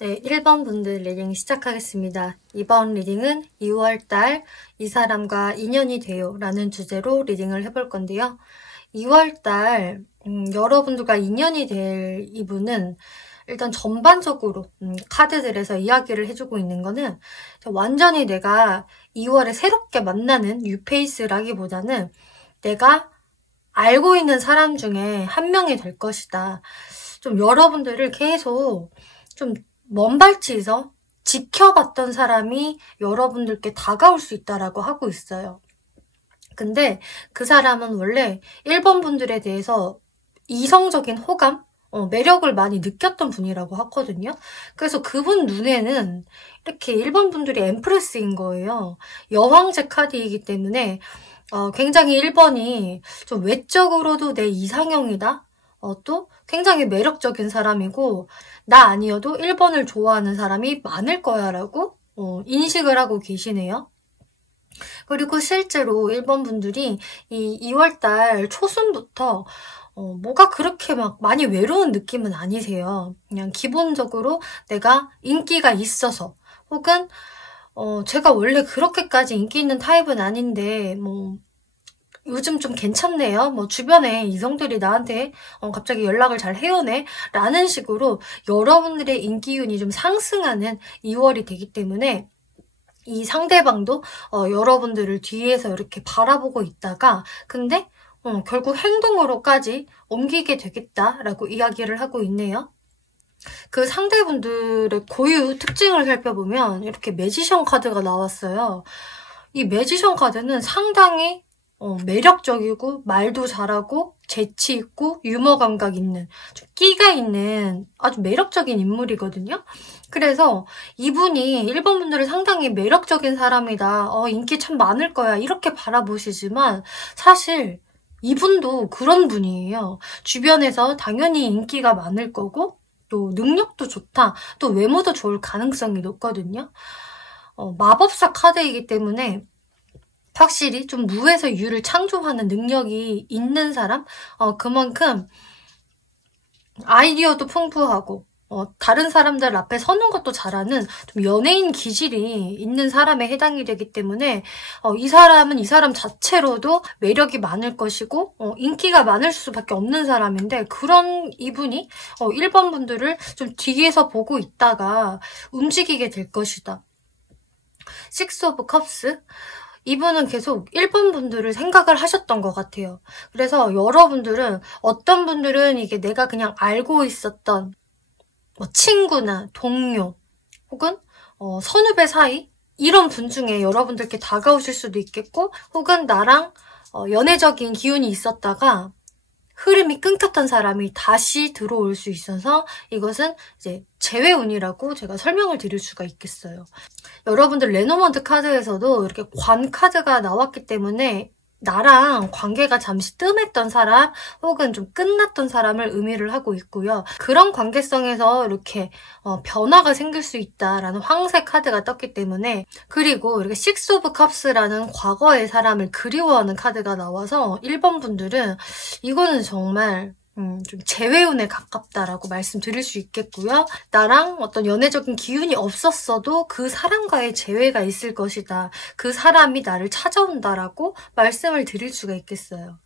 네, 1번 분들 리딩 시작하겠습니다. 이번 리딩은 2월달 이 사람과 인연이 돼요 라는 주제로 리딩을 해볼 건데요. 2월달 여러분들과 인연이 될 이분은 일단 전반적으로 카드들에서 이야기를 해주고 있는 거는 완전히 내가 2월에 새롭게 만나는 뉴페이스라기보다는 내가 알고 있는 사람 중에 한 명이 될 것이다. 좀 여러분들을 계속 좀 먼 발치에서 지켜봤던 사람이 여러분들께 다가올 수 있다라고 하고 있어요. 근데 그 사람은 원래 1번 분들에 대해서 이성적인 호감, 매력을 많이 느꼈던 분이라고 하거든요. 그래서 그분 눈에는 이렇게 1번 분들이 엠프레스인 거예요. 여왕제 카드이기 때문에 굉장히 1번이 좀 외적으로도 내 이상형이다. 또 굉장히 매력적인 사람이고 나 아니어도 1번을 좋아하는 사람이 많을 거야 라고 인식을 하고 계시네요. 그리고 실제로 1번 분들이 이 2월달 초순부터 뭐가 그렇게 막 많이 외로운 느낌은 아니세요. 그냥 기본적으로 내가 인기가 있어서 혹은 제가 원래 그렇게까지 인기 있는 타입은 아닌데 뭐 요즘 좀 괜찮네요. 뭐 주변에 이성들이 나한테 갑자기 연락을 잘 해오네 라는 식으로 여러분들의 인기운이 좀 상승하는 2월이 되기 때문에 이 상대방도 여러분들을 뒤에서 이렇게 바라보고 있다가 근데 결국 행동으로까지 옮기게 되겠다라고 이야기를 하고 있네요. 그 상대분들의 고유 특징을 살펴보면 이렇게 매지션 카드가 나왔어요. 이 매지션 카드는 상당히 매력적이고 말도 잘하고 재치 있고 유머 감각 있는 좀 끼가 있는 아주 매력적인 인물이거든요. 그래서 이분이 1번 분들을 상당히 매력적인 사람이다. 인기 참 많을 거야. 이렇게 바라보시지만 사실 이분도 그런 분이에요. 주변에서 당연히 인기가 많을 거고 또 능력도 좋다. 또 외모도 좋을 가능성이 높거든요. 마법사 카드이기 때문에 확실히 좀 무에서 유를 창조하는 능력이 있는 사람? 그만큼 아이디어도 풍부하고 다른 사람들 앞에 서는 것도 잘하는 좀 연예인 기질이 있는 사람에 해당이 되기 때문에 이 사람은 이 사람 자체로도 매력이 많을 것이고 인기가 많을 수밖에 없는 사람인데 그런 이분이 1번 분들을 좀 뒤에서 보고 있다가 움직이게 될 것이다. 식스 오브 컵스 이분은 계속 1번 분들을 생각을 하셨던 것 같아요. 그래서 여러분들은 어떤 분들은 이게 내가 그냥 알고 있었던 뭐 친구나 동료 혹은 선후배 사이 이런 분 중에 여러분들께 다가오실 수도 있겠고 혹은 나랑 연애적인 기운이 있었다가 흐름이 끊겼던 사람이 다시 들어올 수 있어서 이것은 이제 재회운이라고 제가 설명을 드릴 수가 있겠어요. 여러분들 레노먼트 카드에서도 이렇게 관 카드가 나왔기 때문에 나랑 관계가 잠시 뜸했던 사람 혹은 좀 끝났던 사람을 의미를 하고 있고요. 그런 관계성에서 이렇게 변화가 생길 수 있다라는 황새 카드가 떴기 때문에 그리고 이렇게 식스 오브 컵스라는 과거의 사람을 그리워하는 카드가 나와서 1번 분들은 이거는 정말 좀 재회운에 가깝다라고 말씀드릴 수 있겠고요. 나랑 어떤 연애적인 기운이 없었어도 그 사람과의 재회가 있을 것이다. 그 사람이 나를 찾아온다라고 말씀을 드릴 수가 있겠어요.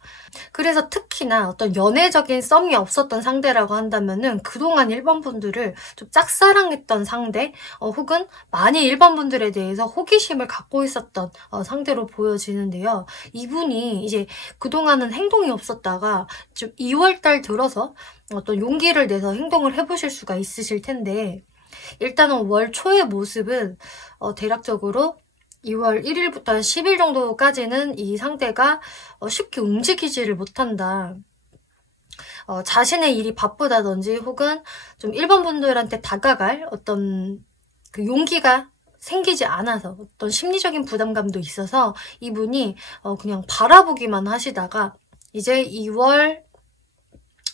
그래서 특히나 어떤 연애적인 썸이 없었던 상대라고 한다면은 그동안 1번 분들을 좀 짝사랑했던 상대 혹은 많이 1번 분들에 대해서 호기심을 갖고 있었던 상대로 보여지는데요. 이분이 이제 그동안은 행동이 없었다가 좀 2월달 들어서 어떤 용기를 내서 행동을 해보실 수가 있으실 텐데 일단은 월 초의 모습은 대략적으로 2월 1일부터 한 10일 정도까지는 이 상대가 쉽게 움직이지를 못한다. 자신의 일이 바쁘다든지 혹은 좀 1번 분들한테 다가갈 어떤 그 용기가 생기지 않아서 어떤 심리적인 부담감도 있어서 이분이 그냥 바라보기만 하시다가 이제 2월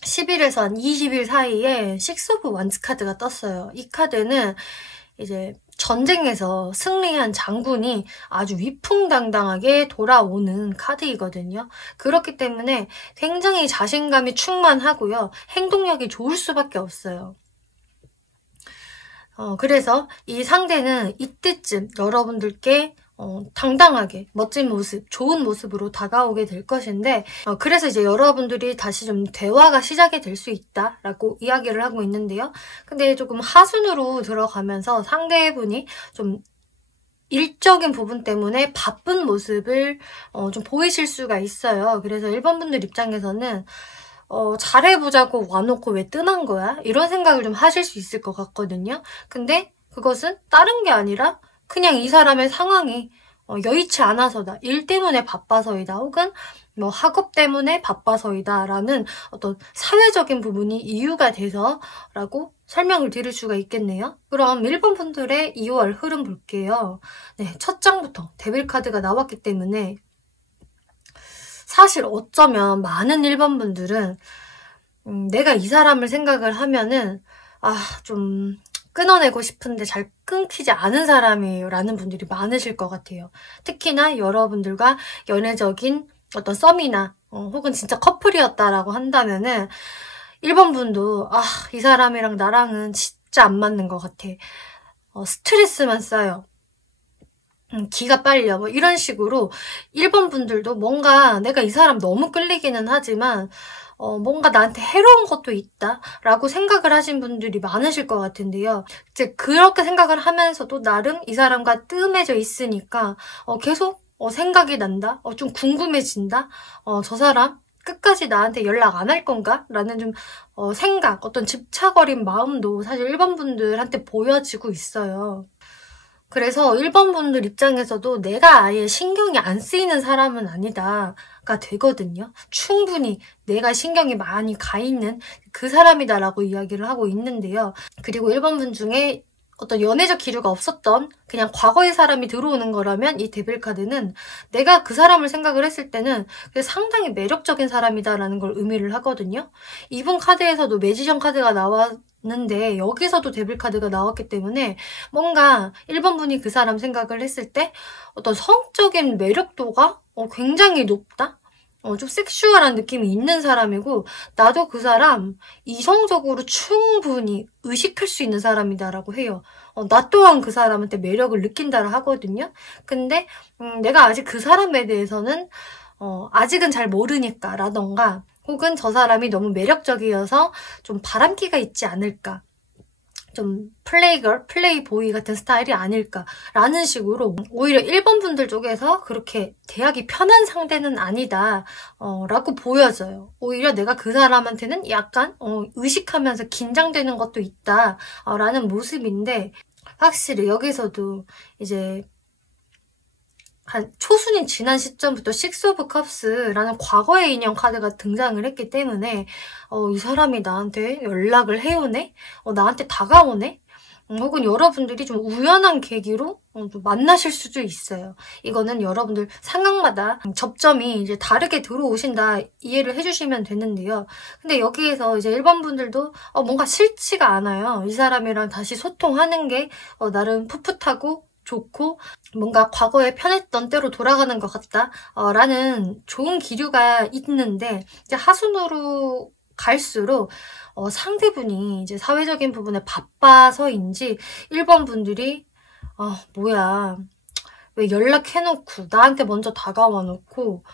10일에서 한 20일 사이에 식스 오브 완즈 카드가 떴어요. 이 카드는 이제 전쟁에서 승리한 장군이 아주 위풍당당하게 돌아오는 카드이거든요. 그렇기 때문에 굉장히 자신감이 충만하고요. 행동력이 좋을 수밖에 없어요. 그래서 이 상대는 이때쯤 여러분들께 당당하게 멋진 모습, 좋은 모습으로 다가오게 될 것인데, 그래서 이제 여러분들이 다시 좀 대화가 시작이 될 수 있다라고 이야기를 하고 있는데요. 근데 조금 하순으로 들어가면서 상대분이 좀 일적인 부분 때문에 바쁜 모습을 좀 보이실 수가 있어요. 그래서 1번 분들 입장에서는 잘해보자고 와놓고 왜 뜨는 거야? 이런 생각을 좀 하실 수 있을 것 같거든요. 근데 그것은 다른 게 아니라 그냥 이 사람의 상황이 여의치 않아서다. 일 때문에 바빠서이다. 혹은 뭐 학업 때문에 바빠서이다. 라는 어떤 사회적인 부분이 이유가 돼서라고 설명을 드릴 수가 있겠네요. 그럼 1번 분들의 2월 흐름 볼게요. 네, 첫 장부터 데빌 카드가 나왔기 때문에 사실 어쩌면 많은 1번 분들은 내가 이 사람을 생각을 하면은 좀 끊어내고 싶은데 잘 끊기지 않은 사람이에요 라는 분들이 많으실 것 같아요. 특히나 여러분들과 연애적인 어떤 썸이나 혹은 진짜 커플이었다라고 한다면은 1번 분도 이 사람이랑 나랑은 진짜 안 맞는 것 같아. 스트레스만 쌓여. 기가 빨려. 뭐 이런 식으로 1번 분들도 뭔가 내가 이 사람 너무 끌리기는 하지만 뭔가 나한테 해로운 것도 있다라고 생각을 하신 분들이 많으실 것 같은데요. 이제 그렇게 생각을 하면서도 나름 이 사람과 뜸해져 있으니까 계속 생각이 난다. 좀 궁금해진다. 저 사람 끝까지 나한테 연락 안 할 건가? 라는 좀 생각, 어떤 집착어린 마음도 사실 1번 분들한테 보여지고 있어요. 그래서 1번 분들 입장에서도 내가 아예 신경이 안 쓰이는 사람은 아니다가 되거든요. 충분히 내가 신경이 많이 가 있는 그 사람이다라고 이야기를 하고 있는데요. 그리고 1번 분 중에 어떤 연애적 기류가 없었던 그냥 과거의 사람이 들어오는 거라면 이 데빌 카드는 내가 그 사람을 생각을 했을 때는 상당히 매력적인 사람이다라는 걸 의미를 하거든요. 이번 카드에서도 매지션 카드가 나왔는데 여기서도 데빌 카드가 나왔기 때문에 뭔가 1번 분이 그 사람 생각을 했을 때 어떤 성적인 매력도가 굉장히 높다? 좀 섹슈얼한 느낌이 있는 사람이고 나도 그 사람 이성적으로 충분히 의식할 수 있는 사람이다라고 해요. 나 또한 그 사람한테 매력을 느낀다라 하거든요. 근데 내가 아직 그 사람에 대해서는 아직은 잘 모르니까 라던가 혹은 저 사람이 너무 매력적이어서 좀 바람기가 있지 않을까. 좀 플레이걸, 플레이보이 같은 스타일이 아닐까라는 식으로 오히려 1번 분들 쪽에서 그렇게 대하기 편한 상대는 아니다 라고 보여져요. 오히려 내가 그 사람한테는 약간 의식하면서 긴장되는 것도 있다 라는 모습인데 확실히 여기서도 이제 한 초순이 지난 시점부터 식스 오브 컵스라는 과거의 인형 카드가 등장을 했기 때문에 이 사람이 나한테 연락을 해오네? 나한테 다가오네? 혹은 여러분들이 좀 우연한 계기로 좀 만나실 수도 있어요. 이거는 여러분들 상황마다 접점이 이제 다르게 들어오신다 이해를 해주시면 되는데요. 근데 여기에서 이제 1번 분들도 뭔가 싫지가 않아요. 이 사람이랑 다시 소통하는 게 나름 풋풋하고 좋고 뭔가 과거에 편했던 때로 돌아가는 것 같다 라는 좋은 기류가 있는데 이제 하순으로 갈수록 상대분이 이제 사회적인 부분에 바빠서인지 1번 분들이 뭐야 왜 연락해놓고 나한테 먼저 다가와 놓고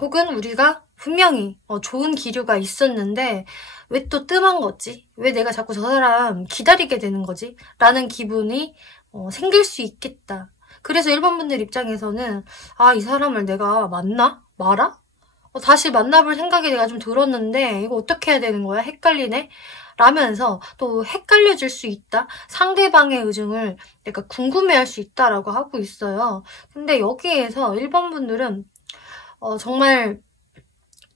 혹은 우리가 분명히 좋은 기류가 있었는데 왜 또 뜸한 거지? 왜 내가 자꾸 저 사람 기다리게 되는 거지? 라는 기분이 생길 수 있겠다. 그래서 1번 분들 입장에서는 이 사람을 내가 만나? 말아? 다시 만나볼 생각이 내가 좀 들었는데 이거 어떻게 해야 되는 거야? 헷갈리네? 라면서 또 헷갈려질 수 있다? 상대방의 의중을 내가 궁금해할 수 있다라고 하고 있어요. 근데 여기에서 1번 분들은 정말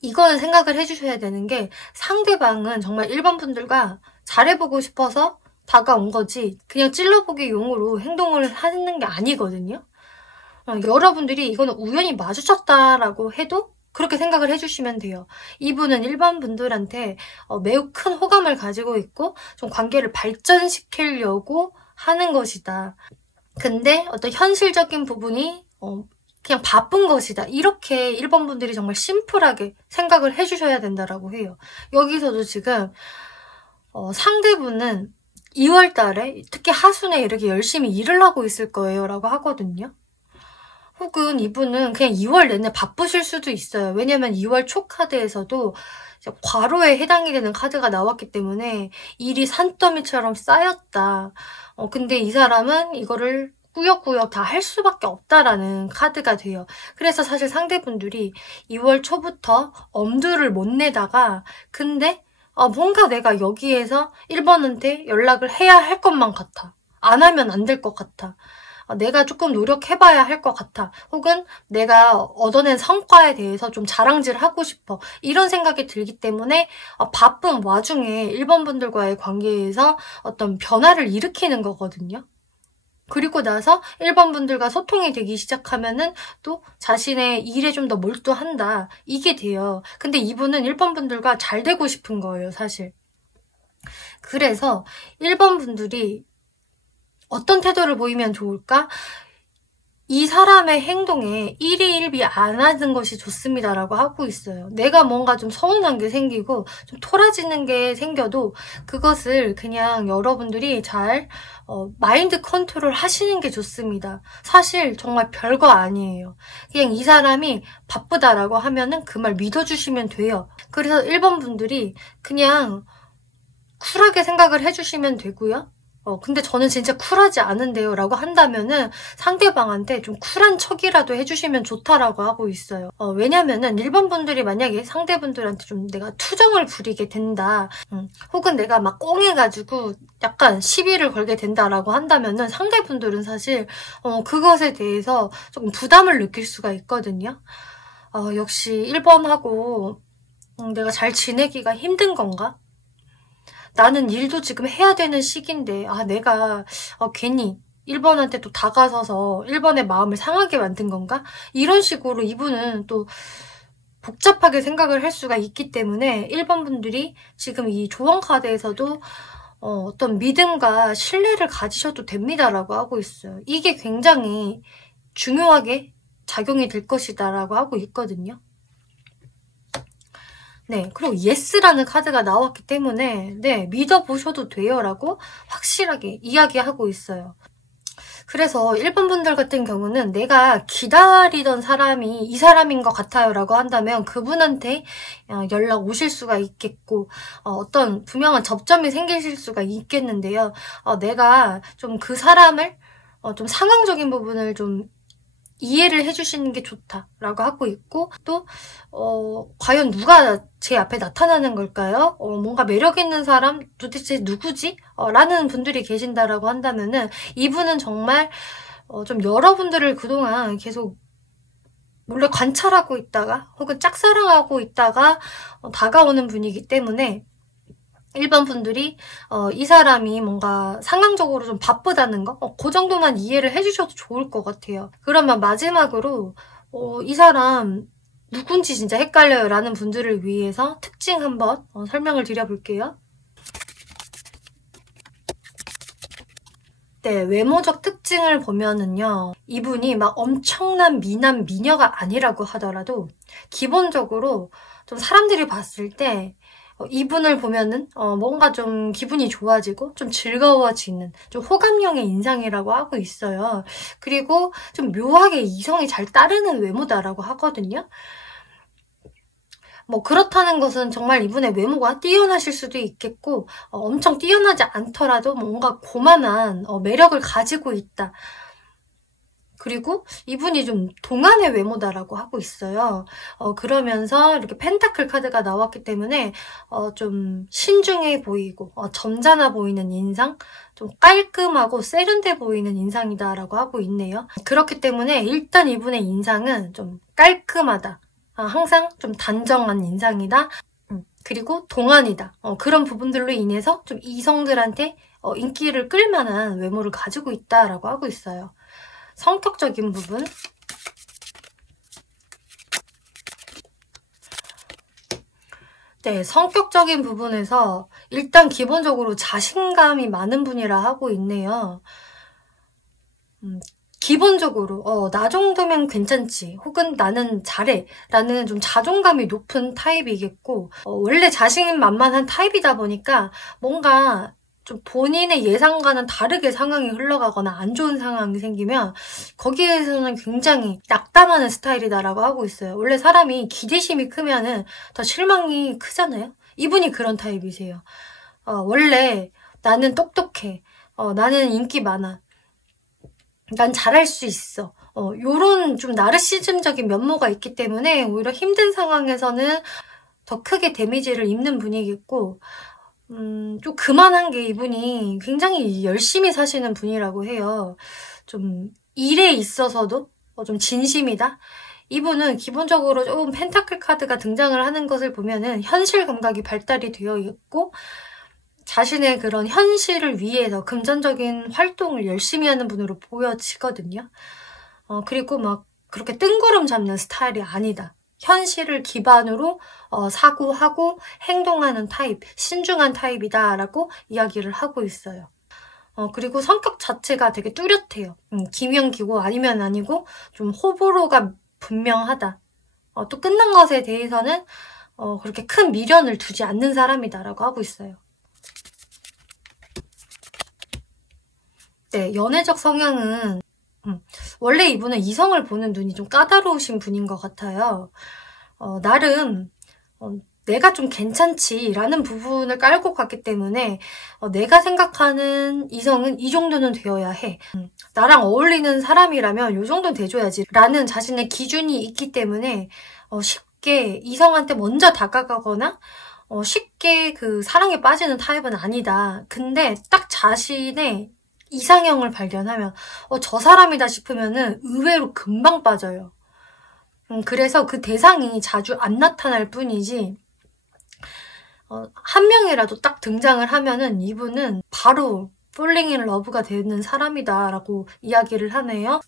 이거는 생각을 해주셔야 되는 게 상대방은 정말 1번 분들과 잘해보고 싶어서 다가온 거지 그냥 찔러보기 용으로 행동을 하는 게 아니거든요. 여러분들이 이거는 우연히 마주쳤다라고 해도 그렇게 생각을 해주시면 돼요. 이분은 1번 분들한테 매우 큰 호감을 가지고 있고 좀 관계를 발전시키려고 하는 것이다. 근데 어떤 현실적인 부분이 그냥 바쁜 것이다. 이렇게 1번 분들이 정말 심플하게 생각을 해주셔야 된다라고 해요. 여기서도 지금 상대분은 2월 달에 특히 하순에 이렇게 열심히 일을 하고 있을 거예요 라고 하거든요. 혹은 이분은 그냥 2월 내내 바쁘실 수도 있어요. 왜냐면 2월 초 카드에서도 과로에 해당이 되는 카드가 나왔기 때문에 일이 산더미처럼 쌓였다. 근데 이 사람은 이거를 꾸역꾸역 다 할 수밖에 없다라는 카드가 돼요. 그래서 사실 상대분들이 2월 초부터 엄두를 못 내다가 근데 뭔가 내가 여기에서 1번한테 연락을 해야 할 것만 같아. 안 하면 안 될 것 같아. 내가 조금 노력해봐야 할 것 같아. 혹은 내가 얻어낸 성과에 대해서 좀 자랑질하고 싶어. 이런 생각이 들기 때문에 바쁜 와중에 1번 분들과의 관계에서 어떤 변화를 일으키는 거거든요. 그리고 나서 1번 분들과 소통이 되기 시작하면은 또 자신의 일에 좀 더 몰두한다. 이게 돼요. 근데 이분은 1번 분들과 잘 되고 싶은 거예요, 사실. 그래서 1번 분들이 어떤 태도를 보이면 좋을까? 이 사람의 행동에 일희일비 안 하는 것이 좋습니다라고 하고 있어요. 내가 뭔가 좀 서운한 게 생기고 좀 토라지는 게 생겨도 그것을 그냥 여러분들이 잘 마인드 컨트롤 하시는 게 좋습니다. 사실 정말 별거 아니에요. 그냥 이 사람이 바쁘다라고 하면은 그 말 믿어주시면 돼요. 그래서 1번 분들이 그냥 쿨하게 생각을 해주시면 되고요. 근데 저는 진짜 쿨하지 않은데요 라고 한다면은 상대방한테 좀 쿨한 척이라도 해주시면 좋다라고 하고 있어요. 왜냐면은 1번 분들이 만약에 상대분들한테 좀 내가 투정을 부리게 된다, 혹은 내가 막 꽁해가지고 약간 시비를 걸게 된다라고 한다면은 상대분들은 사실 그것에 대해서 조금 부담을 느낄 수가 있거든요. 역시 1번하고 내가 잘 지내기가 힘든 건가? 나는 일도 지금 해야 되는 시기인데 내가 괜히 1번한테 또 다가서서 1번의 마음을 상하게 만든 건가? 이런 식으로 이분은 또 복잡하게 생각을 할 수가 있기 때문에 1번 분들이 지금 이 조언 카드에서도 어떤 믿음과 신뢰를 가지셔도 됩니다라고 하고 있어요. 이게 굉장히 중요하게 작용이 될 것이다라고 하고 있거든요. 네, 그리고 예스라는 카드가 나왔기 때문에 믿어보셔도 돼요 라고 확실하게 이야기하고 있어요. 그래서 1번 분들 같은 경우는 내가 기다리던 사람이 이 사람인 것 같아요 라고 한다면 그분한테 연락 오실 수가 있겠고 어떤 분명한 접점이 생기실 수가 있겠는데요. 내가 좀 그 사람을 좀 상황적인 부분을 좀 이해를 해주시는 게 좋다라고 하고 있고 또 과연 누가 제 앞에 나타나는 걸까요? 뭔가 매력 있는 사람 도대체 누구지? 라는 분들이 계신다라고 한다면은 이분은 정말 좀 여러분들을 그동안 계속 몰래 관찰하고 있다가 혹은 짝사랑하고 있다가 다가오는 분이기 때문에 1번 분들이 이 사람이 뭔가 상황적으로 좀 바쁘다는 거? 그 정도만 이해를 해주셔도 좋을 것 같아요. 그러면 마지막으로 이 사람 누군지 진짜 헷갈려요 라는 분들을 위해서 특징 한번 설명을 드려볼게요. 네, 외모적 특징을 보면은요. 이분이 막 엄청난 미남, 미녀가 아니라고 하더라도 기본적으로 좀 사람들이 봤을 때 이분을 보면은 뭔가 좀 기분이 좋아지고 좀 즐거워지는 좀 호감형의 인상이라고 하고 있어요. 그리고 좀 묘하게 이성이 잘 따르는 외모다라고 하거든요. 뭐 그렇다는 것은 정말 이분의 외모가 뛰어나실 수도 있겠고 엄청 뛰어나지 않더라도 뭔가 고만한 매력을 가지고 있다. 그리고 이분이 좀 동안의 외모다라고 하고 있어요. 그러면서 이렇게 펜타클 카드가 나왔기 때문에 좀 신중해 보이고 점잖아 보이는 인상, 좀 깔끔하고 세련돼 보이는 인상이다라고 하고 있네요. 그렇기 때문에 일단 이분의 인상은 좀 깔끔하다. 항상 좀 단정한 인상이다. 그리고 동안이다. 그런 부분들로 인해서 좀 이성들한테 인기를 끌만한 외모를 가지고 있다라고 하고 있어요. 성격적인 부분. 네, 성격적인 부분에서 일단 기본적으로 자신감이 많은 분이라 하고 있네요. 기본적으로 나 정도면 괜찮지 혹은 나는 잘해 라는 좀 자존감이 높은 타입이겠고 원래 자신만만한 타입이다 보니까 뭔가 좀 본인의 예상과는 다르게 상황이 흘러가거나 안 좋은 상황이 생기면 거기에서는 굉장히 낙담하는 스타일이다라고 하고 있어요. 원래 사람이 기대심이 크면은 더 실망이 크잖아요. 이분이 그런 타입이세요. 원래 나는 똑똑해. 나는 인기 많아. 난 잘할 수 있어. 요런 좀 나르시즘적인 면모가 있기 때문에 오히려 힘든 상황에서는 더 크게 데미지를 입는 분이겠고, 좀 그만한 게 이분이 굉장히 열심히 사시는 분이라고 해요. 좀 일에 있어서도 좀 진심이다. 이분은 기본적으로 조금 펜타클 카드가 등장을 하는 것을 보면은 현실 감각이 발달이 되어 있고 자신의 그런 현실을 위해서 금전적인 활동을 열심히 하는 분으로 보여지거든요. 그리고 막 그렇게 뜬구름 잡는 스타일이 아니다. 현실을 기반으로 사고하고 행동하는 타입, 신중한 타입이다라고 이야기를 하고 있어요. 그리고 성격 자체가 되게 뚜렷해요. 기면기고 아니면 아니고 좀 호불호가 분명하다. 또 끝난 것에 대해서는 그렇게 큰 미련을 두지 않는 사람이다라고 하고 있어요. 네, 연애적 성향은 원래 이분은 이성을 보는 눈이 좀 까다로우신 분인 것 같아요. 나름 내가 좀 괜찮지라는 부분을 깔고 갔기 때문에 내가 생각하는 이성은 이 정도는 되어야 해. 나랑 어울리는 사람이라면 이 정도는 돼줘야지 라는 자신의 기준이 있기 때문에 쉽게 이성한테 먼저 다가가거나 쉽게 그 사랑에 빠지는 타입은 아니다. 근데 딱 자신의 이상형을 발견하면 저 사람이다 싶으면은 의외로 금방 빠져요. 그래서 그 대상이 자주 안 나타날 뿐이지 한 명이라도 딱 등장을 하면은 이분은 바로 폴링 인 러브가 되는 사람이다라고 이야기를 하네요.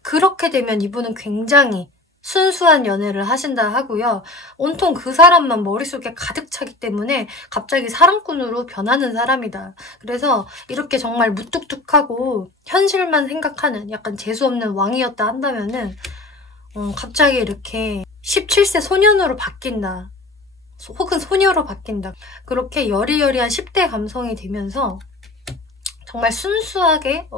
그렇게 되면 이분은 굉장히 순수한 연애를 하신다 하고요. 온통 그 사람만 머릿속에 가득 차기 때문에 갑자기 사랑꾼으로 변하는 사람이다. 그래서 이렇게 정말 무뚝뚝하고 현실만 생각하는 약간 재수없는 왕이었다 한다면은 갑자기 이렇게 17세 소년으로 바뀐다. 혹은 소녀로 바뀐다. 그렇게 여리여리한 10대 감성이 되면서 정말 순수하게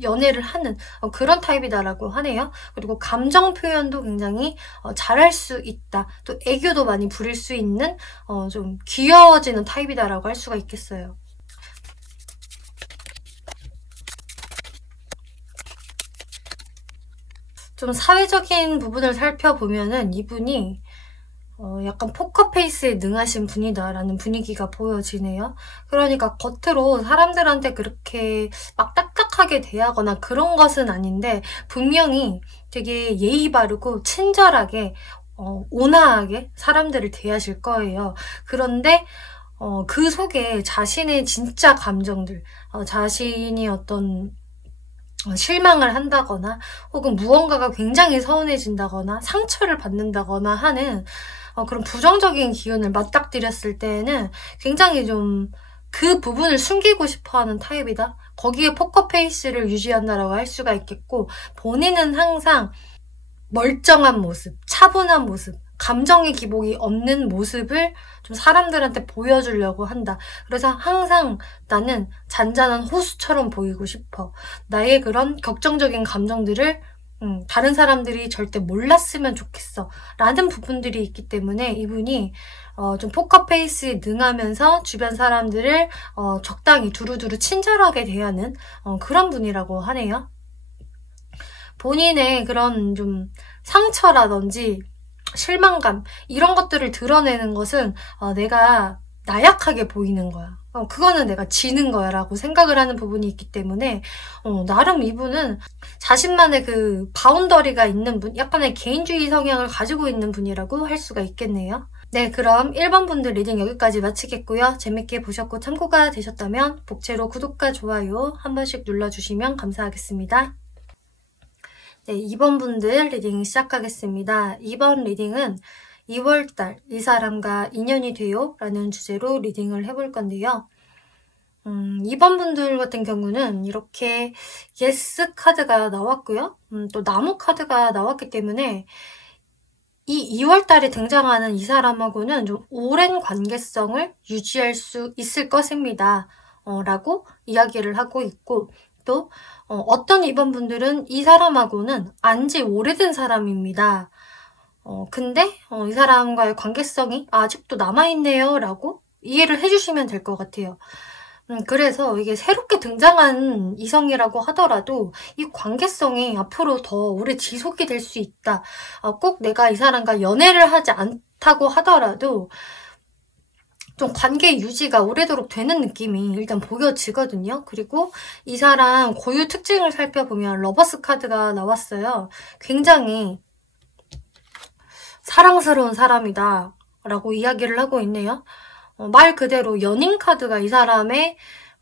연애를 하는 그런 타입이다라고 하네요. 그리고 감정 표현도 굉장히 잘할 수 있다. 또 애교도 많이 부릴 수 있는 좀 귀여워지는 타입이다라고 할 수가 있겠어요. 좀 사회적인 부분을 살펴보면은 이분이 약간 포커페이스에 능하신 분이다라는 분위기가 보여지네요. 그러니까 겉으로 사람들한테 그렇게 막 딱딱하게 대하거나 그런 것은 아닌데 분명히 되게 예의 바르고 친절하게 온화하게 사람들을 대하실 거예요. 그런데 그 속에 자신의 진짜 감정들, 자신이 어떤 실망을 한다거나 혹은 무언가가 굉장히 서운해진다거나 상처를 받는다거나 하는 그런 부정적인 기운을 맞닥뜨렸을 때에는 굉장히 좀 그 부분을 숨기고 싶어하는 타입이다. 거기에 포커페이스를 유지한다라고 할 수가 있겠고 본인은 항상 멀쩡한 모습, 차분한 모습, 감정의 기복이 없는 모습을 좀 사람들한테 보여주려고 한다. 그래서 항상 나는 잔잔한 호수처럼 보이고 싶어. 나의 그런 걱정적인 감정들을 다른 사람들이 절대 몰랐으면 좋겠어. 라는 부분들이 있기 때문에 이분이 좀 포커페이스에 능하면서 주변 사람들을 적당히 두루두루 친절하게 대하는 그런 분이라고 하네요. 본인의 그런 좀 상처라든지 실망감 이런 것들을 드러내는 것은 내가 나약하게 보이는 거야. 그거는 내가 지는 거야 라고 생각을 하는 부분이 있기 때문에 나름 이분은 자신만의 그 바운더리가 있는 분, 약간의 개인주의 성향을 가지고 있는 분이라고 할 수가 있겠네요. 네, 그럼 1번 분들 리딩 여기까지 마치겠고요. 재밌게 보셨고 참고가 되셨다면 복채로 구독과 좋아요 한 번씩 눌러주시면 감사하겠습니다. 네, 2번 분들 리딩 시작하겠습니다. 2번 리딩은 2월달 이 사람과 인연이 돼요 라는 주제로 리딩을 해볼 건데요. 2번 분들 같은 경우는 이렇게 예스 카드가 나왔고요. 또 나무 카드가 나왔기 때문에 이 2월 달에 등장하는 이 사람하고는 좀 오랜 관계성을 유지할 수 있을 것입니다. 라고 이야기를 하고 있고, 또 어떤 2번 분들은 이 사람하고는 안지 오래된 사람입니다. 근데 이 사람과의 관계성이 아직도 남아있네요 라고 이해를 해주시면 될 것 같아요. 그래서 이게 새롭게 등장한 이성이라고 하더라도 이 관계성이 앞으로 더 오래 지속이 될 수 있다. 꼭 내가 이 사람과 연애를 하지 않다고 하더라도 좀 관계 유지가 오래도록 되는 느낌이 일단 보여지거든요. 그리고 이 사람 고유 특징을 살펴보면 러버스 카드가 나왔어요. 굉장히 사랑스러운 사람이다 라고 이야기를 하고 있네요. 말 그대로 연인 카드가 이 사람의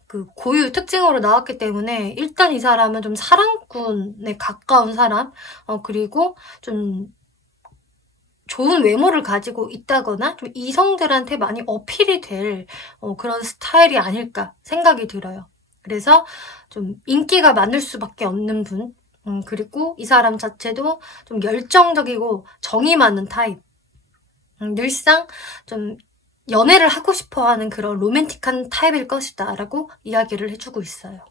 그 고유 특징으로 나왔기 때문에 일단 이 사람은 좀 사랑꾼에 가까운 사람, 그리고 좀 좋은 외모를 가지고 있다거나 좀 이성들한테 많이 어필이 될 그런 스타일이 아닐까 생각이 들어요. 그래서 좀 인기가 많을 수밖에 없는 분, 그리고 이 사람 자체도 좀 열정적이고 정이 많은 타입, 늘상 좀 연애를 하고 싶어하는 그런 로맨틱한 타입일 것이다 라고 이야기를 해주고 있어요.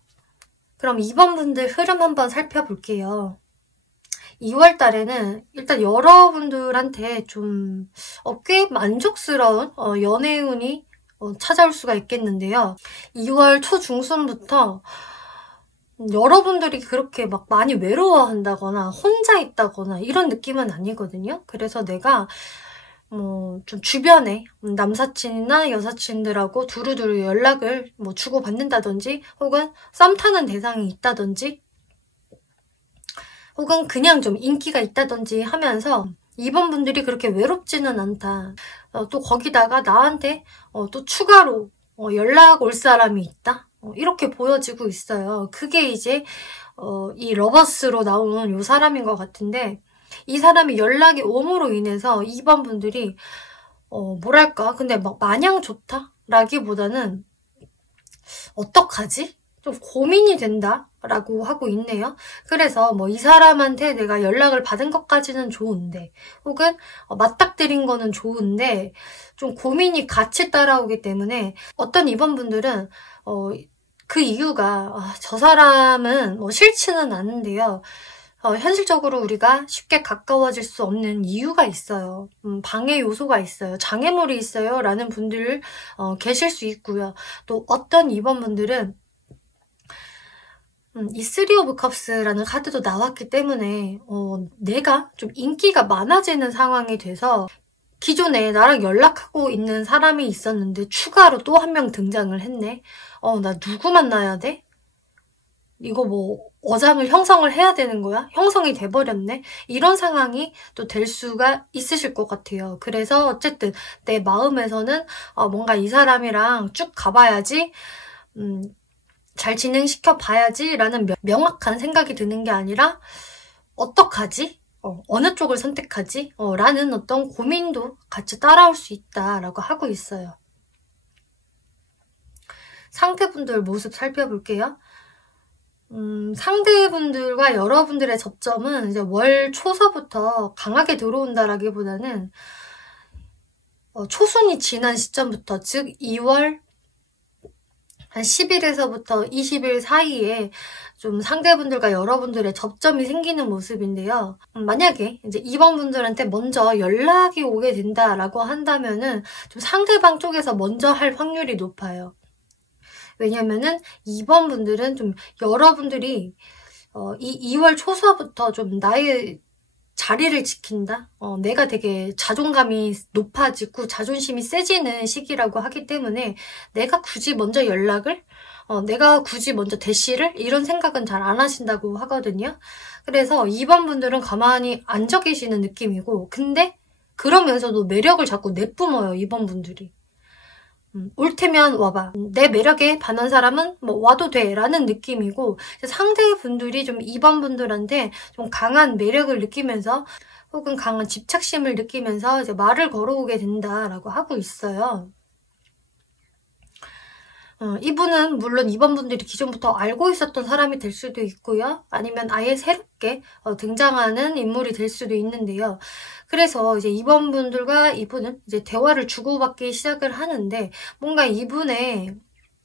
그럼 2번 분들 흐름 한번 살펴볼게요. 2월 달에는 일단 여러분들한테 좀 꽤 만족스러운 연애운이 찾아올 수가 있겠는데요. 2월 초중순부터 여러분들이 그렇게 막 많이 외로워한다거나 혼자 있다거나 이런 느낌은 아니거든요. 그래서 내가 좀 주변에 남사친이나 여사친들하고 두루두루 연락을 주고받는다든지 혹은 썸 타는 대상이 있다든지 혹은 그냥 좀 인기가 있다든지 하면서 2번 분들이 그렇게 외롭지는 않다. 또 거기다가 나한테 또 추가로 연락 올 사람이 있다. 이렇게 보여지고 있어요. 그게 이제 이 러버스로 나오는 요 사람인 것 같은데 이 사람이 연락이 옴으로 인해서 2번 분들이 뭐랄까 근데 막 마냥 좋다라기보다는 어떡하지? 좀 고민이 된다 라고 하고 있네요. 그래서 이 사람한테 내가 연락을 받은 것까지는 좋은데 혹은 맞닥뜨린 거는 좋은데 좀 고민이 같이 따라오기 때문에 어떤 2번 분들은 그 이유가 저 사람은 싫지는 않은데요. 현실적으로 우리가 쉽게 가까워질 수 없는 이유가 있어요. 방해 요소가 있어요. 장애물이 있어요. 라는 분들 계실 수 있고요. 또 어떤 2번 분들은 이 쓰리 오브 컵스라는 카드도 나왔기 때문에 내가 좀 인기가 많아지는 상황이 돼서 기존에 나랑 연락하고 있는 사람이 있었는데 추가로 또 한 명 등장을 했네. 나 누구 만나야 돼? 이거 어장을 형성을 해야 되는 거야? 형성이 돼버렸네? 이런 상황이 또 될 수가 있으실 것 같아요. 그래서 어쨌든 내 마음에서는 뭔가 이 사람이랑 쭉 가봐야지, 잘 진행시켜 봐야지 라는 명확한 생각이 드는 게 아니라 어떡하지? 어느 쪽을 선택하지? 라는 어떤 고민도 같이 따라올 수 있다라고 하고 있어요. 상대분들 모습 살펴볼게요. 상대분들과 여러분들의 접점은 이제 월 초서부터 강하게 들어온다라기보다는 초순이 지난 시점부터 즉 2월 한 10일에서부터 20일 사이에 좀 상대분들과 여러분들의 접점이 생기는 모습인데요. 만약에 이제 2번 분들한테 먼저 연락이 오게 된다라고 한다면은 좀 상대방 쪽에서 먼저 할 확률이 높아요. 왜냐면은 2번 분들은 좀 여러분들이 이 2월 초서부터 좀 나의 자리를 지킨다? 내가 되게 자존감이 높아지고 자존심이 세지는 시기라고 하기 때문에 내가 굳이 먼저 연락을 내가 굳이 먼저 대시를 이런 생각은 잘 안 하신다고 하거든요. 그래서 2번 분들은 가만히 앉아 계시는 느낌이고 근데 그러면서도 매력을 자꾸 내뿜어요. 2번 분들이. 올 테면 와봐. 내 매력에 반한 사람은 와도 돼 라는 느낌이고 상대분들이 좀 2번 분들한테 좀 강한 매력을 느끼면서 혹은 강한 집착심을 느끼면서 이제 말을 걸어오게 된다라고 하고 있어요. 이분은 물론 이번 분들이 기존부터 알고 있었던 사람이 될 수도 있고요. 아니면 아예 새롭게 등장하는 인물이 될 수도 있는데요. 그래서 이제 이번 분들과 이분은 이제 대화를 주고받기 시작을 하는데 뭔가 이분의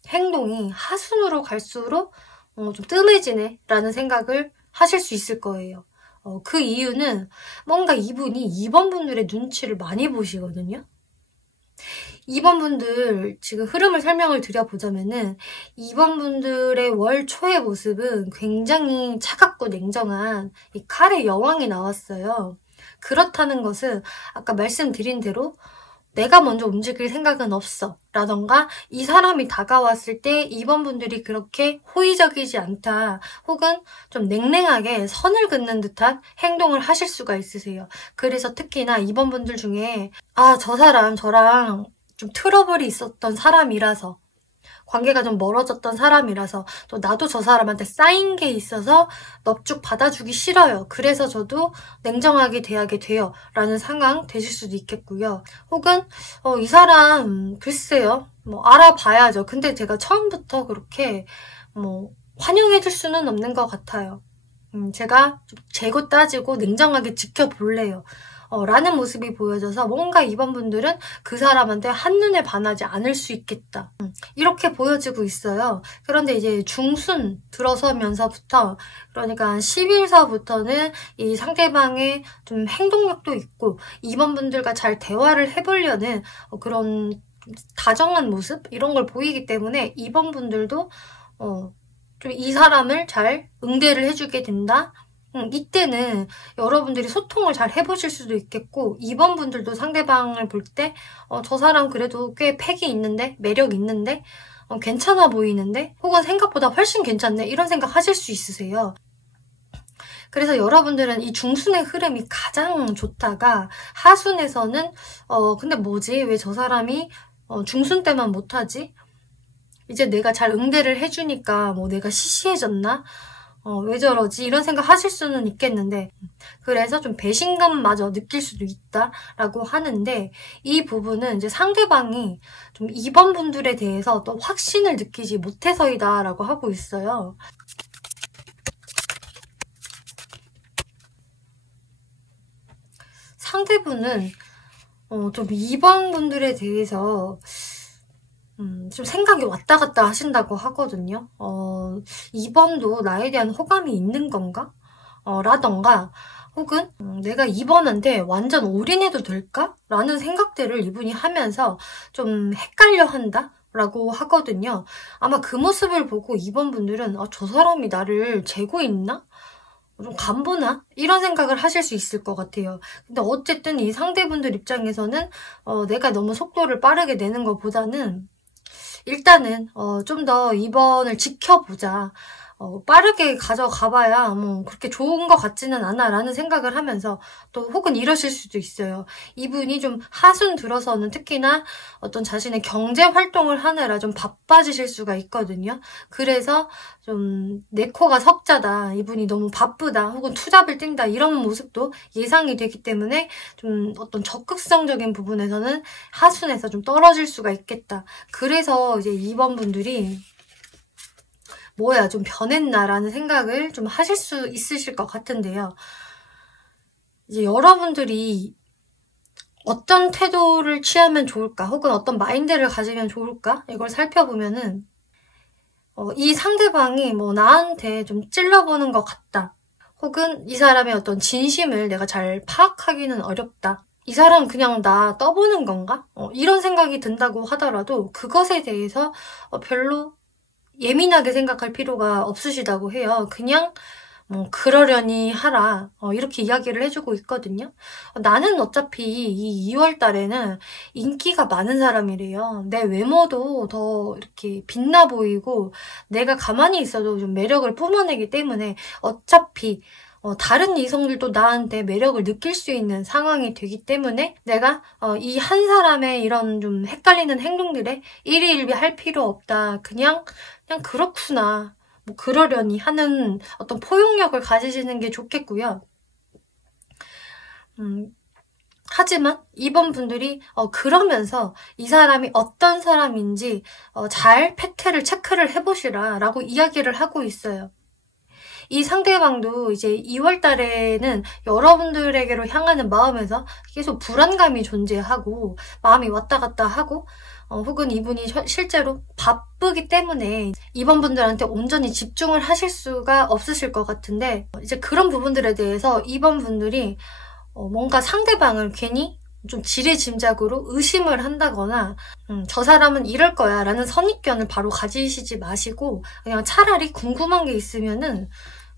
행동이 하순으로 갈수록 좀 뜸해지네 라는 생각을 하실 수 있을 거예요. 그 이유는 뭔가 이분이 이번 분들의 눈치를 많이 보시거든요. 이번 분들 지금 흐름을 설명을 드려보자면은 이번 분들의 월 초의 모습은 굉장히 차갑고 냉정한 이 칼의 여왕이 나왔어요. 그렇다는 것은 아까 말씀드린 대로 내가 먼저 움직일 생각은 없어 라던가 이 사람이 다가왔을 때 이번 분들이 그렇게 호의적이지 않다 혹은 좀 냉랭하게 선을 긋는 듯한 행동을 하실 수가 있으세요. 그래서 특히나 이번 분들 중에 저 사람 저랑 좀 트러블이 있었던 사람이라서 관계가 좀 멀어졌던 사람이라서 또 나도 저 사람한테 쌓인 게 있어서 넙죽 받아주기 싫어요. 그래서 저도 냉정하게 대하게 돼요. 라는 상황 되실 수도 있겠고요. 혹은 이 사람 글쎄요. 뭐 알아봐야죠. 근데 제가 처음부터 그렇게 뭐 환영해줄 수는 없는 것 같아요. 제가 좀 재고 따지고 냉정하게 지켜볼래요. 라는 모습이 보여져서 뭔가 이번 분들은 그 사람한테 한눈에 반하지 않을 수 있겠다. 이렇게 보여지고 있어요. 그런데 이제 중순 들어서면서부터 그러니까 한 10일서부터는 이 상대방의 좀 행동력도 있고 이번 분들과 잘 대화를 해보려는 그런 다정한 모습 이런 걸 보이기 때문에 이번 분들도 좀 이 사람을 잘 응대를 해주게 된다. 이때는 여러분들이 소통을 잘 해보실 수도 있겠고 이번 분들도 상대방을 볼 때 저 사람 그래도 꽤 팩이 있는데 매력 있는데 괜찮아 보이는데 혹은 생각보다 훨씬 괜찮네 이런 생각 하실 수 있으세요. 그래서 여러분들은 이 중순의 흐름이 가장 좋다가 하순에서는 근데 뭐지 왜 저 사람이 중순 때만 못하지? 이제 내가 잘 응대를 해주니까 뭐 내가 시시해졌나? 왜 저러지? 이런 생각 하실 수는 있겠는데 그래서 좀 배신감마저 느낄 수도 있다라고 하는데 이 부분은 이제 상대방이 좀 이번 분들에 대해서 또 확신을 느끼지 못해서이다라고 하고 있어요. 상대분은 좀 이번 분들에 대해서 좀 생각이 왔다 갔다 하신다고 하거든요. 2번도 나에 대한 호감이 있는 건가? 라던가 혹은 내가 2번한테 완전 올인해도 될까? 라는 생각들을 이분이 하면서 좀 헷갈려 한다? 라고 하거든요. 아마 그 모습을 보고 2번 분들은 저 사람이 나를 재고 있나? 좀 간보나? 이런 생각을 하실 수 있을 것 같아요. 근데 어쨌든 이 상대분들 입장에서는 내가 너무 속도를 빠르게 내는 것보다는 일단은 좀 더 2번을 지켜보자. 빠르게 가져가봐야 뭐 그렇게 좋은 것 같지는 않아 라는 생각을 하면서 또 혹은 이러실 수도 있어요. 이분이 좀 하순 들어서는 특히나 어떤 자신의 경제 활동을 하느라 좀 바빠지실 수가 있거든요. 그래서 좀 내 코가 석자다. 이분이 너무 바쁘다. 혹은 투잡을 뛴다. 이런 모습도 예상이 되기 때문에 좀 어떤 적극성적인 부분에서는 하순에서 좀 떨어질 수가 있겠다. 그래서 이제 2번 분들이 뭐야 좀 변했나 라는 생각을 좀 하실 수 있으실 것 같은데요. 이제 여러분들이 어떤 태도를 취하면 좋을까 혹은 어떤 마인드를 가지면 좋을까 이걸 살펴보면은 이 상대방이 뭐 나한테 좀 찔러보는 것 같다 혹은 이 사람의 어떤 진심을 내가 잘 파악하기는 어렵다 이 사람 그냥 나 떠보는 건가? 이런 생각이 든다고 하더라도 그것에 대해서 별로 예민하게 생각할 필요가 없으시다고 해요. 그냥 뭐 그러려니 하라 이렇게 이야기를 해주고 있거든요. 나는 어차피 이 2월 달에는 인기가 많은 사람이래요. 내 외모도 더 이렇게 빛나 보이고 내가 가만히 있어도 좀 매력을 뿜어내기 때문에 어차피 다른 이성들도 나한테 매력을 느낄 수 있는 상황이 되기 때문에 내가 이 한 사람의 이런 좀 헷갈리는 행동들에 일희일비 할 필요 없다. 그냥 그렇구나. 뭐 그러려니 하는 어떤 포용력을 가지시는 게 좋겠고요. 하지만 이번 분들이 그러면서 이 사람이 어떤 사람인지 잘 팩트를 체크를 해보시라 라고 이야기를 하고 있어요. 이 상대방도 이제 2월 달에는 여러분들에게로 향하는 마음에서 계속 불안감이 존재하고 마음이 왔다 갔다 하고 혹은 이분이 실제로 바쁘기 때문에 이번 분들한테 온전히 집중을 하실 수가 없으실 것 같은데 이제 그런 부분들에 대해서 이번 분들이 뭔가 상대방을 괜히 좀 지레짐작으로 의심을 한다거나 저 사람은 이럴 거야 라는 선입견을 바로 가지시지 마시고 그냥 차라리 궁금한 게 있으면은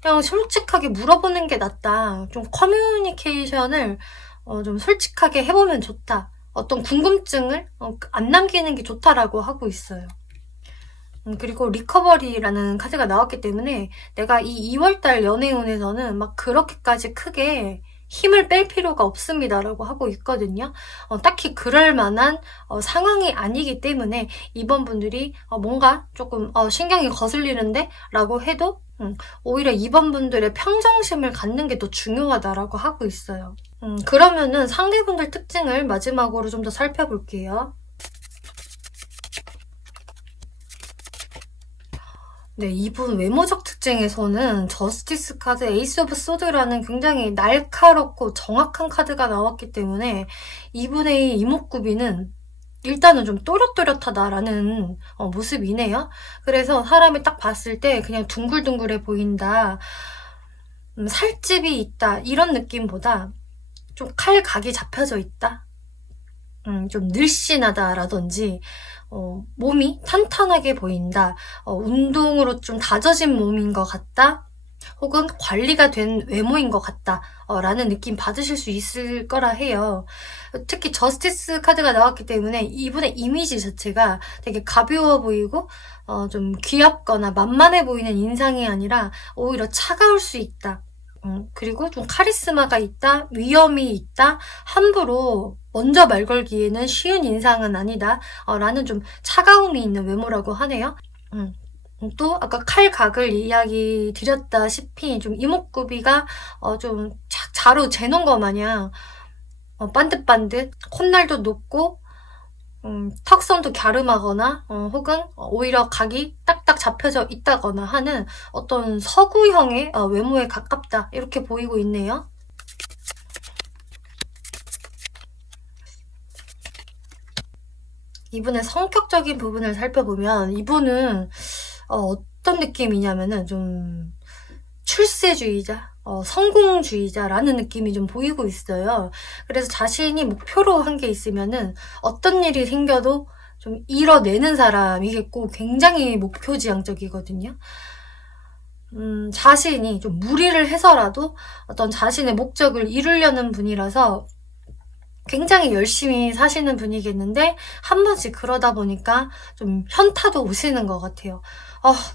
그냥 솔직하게 물어보는 게 낫다. 좀 커뮤니케이션을 좀 솔직하게 해보면 좋다. 어떤 궁금증을 안 남기는 게 좋다라고 하고 있어요. 그리고 리커버리라는 카드가 나왔기 때문에 내가 이 2월달 연애운에서는 막 그렇게까지 크게 힘을 뺄 필요가 없습니다라고 하고 있거든요. 딱히 그럴 만한 상황이 아니기 때문에 이번 분들이 뭔가 조금 신경이 거슬리는데 라고 해도 오히려 이번 분들의 평정심을 갖는 게 더 중요하다라고 하고 있어요. 그러면은 상대분들 특징을 마지막으로 좀 더 살펴볼게요. 네, 이분 외모적 특징에서는 저스티스 카드 에이스 오브 소드라는 굉장히 날카롭고 정확한 카드가 나왔기 때문에 이분의 이목구비는 일단은 좀 또렷또렷하다라는 모습이네요. 그래서 사람이 딱 봤을 때 그냥 둥글둥글해 보인다, 살집이 있다 이런 느낌보다 좀 칼각이 잡혀져 있다, 좀 늘씬하다라든지 몸이 탄탄하게 보인다, 운동으로 좀 다져진 몸인 것 같다, 혹은 관리가 된 외모인 것 같다 라는 느낌 받으실 수 있을 거라 해요. 특히 저스티스 카드가 나왔기 때문에 이분의 이미지 자체가 되게 가벼워 보이고 좀 귀엽거나 만만해 보이는 인상이 아니라 오히려 차가울 수 있다. 그리고 좀 카리스마가 있다, 위험이 있다, 함부로 먼저 말 걸기에는 쉬운 인상은 아니다 라는 좀 차가움이 있는 외모라고 하네요. 또 아까 칼각을 이야기 드렸다시피 좀 이목구비가 좀 자로 재놓은 거 마냥 반듯반듯, 콧날도 높고 턱선도 갸름하거나 혹은 오히려 각이 딱딱 잡혀져 있다거나 하는 어떤 서구형의 외모에 가깝다 이렇게 보이고 있네요. 이분의 성격적인 부분을 살펴보면 이분은 어떤 느낌이냐면은 좀 출세주의자, 성공주의자라는 느낌이 좀 보이고 있어요. 그래서 자신이 목표로 한 게 있으면은 어떤 일이 생겨도 좀 이뤄내는 사람이겠고 굉장히 목표지향적이거든요. 자신이 좀 무리를 해서라도 어떤 자신의 목적을 이루려는 분이라서 굉장히 열심히 사시는 분이겠는데 한 번씩 그러다 보니까 좀 현타도 오시는 것 같아요.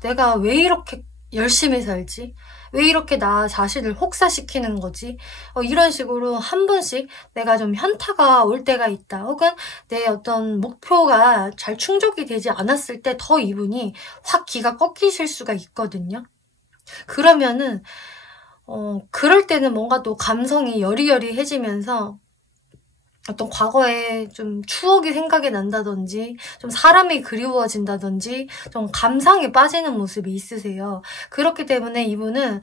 내가 왜 이렇게 열심히 살지? 왜 이렇게 나 자신을 혹사시키는 거지? 이런 식으로 한 번씩 내가 좀 현타가 올 때가 있다. 혹은 내 어떤 목표가 잘 충족이 되지 않았을 때 더 이분이 확 기가 꺾이실 수가 있거든요. 그러면은 그럴 때는 뭔가 또 감성이 여리여리해지면서 어떤 과거에 좀 추억이 생각이 난다든지 좀 사람이 그리워진다든지 좀 감상에 빠지는 모습이 있으세요. 그렇기 때문에 이분은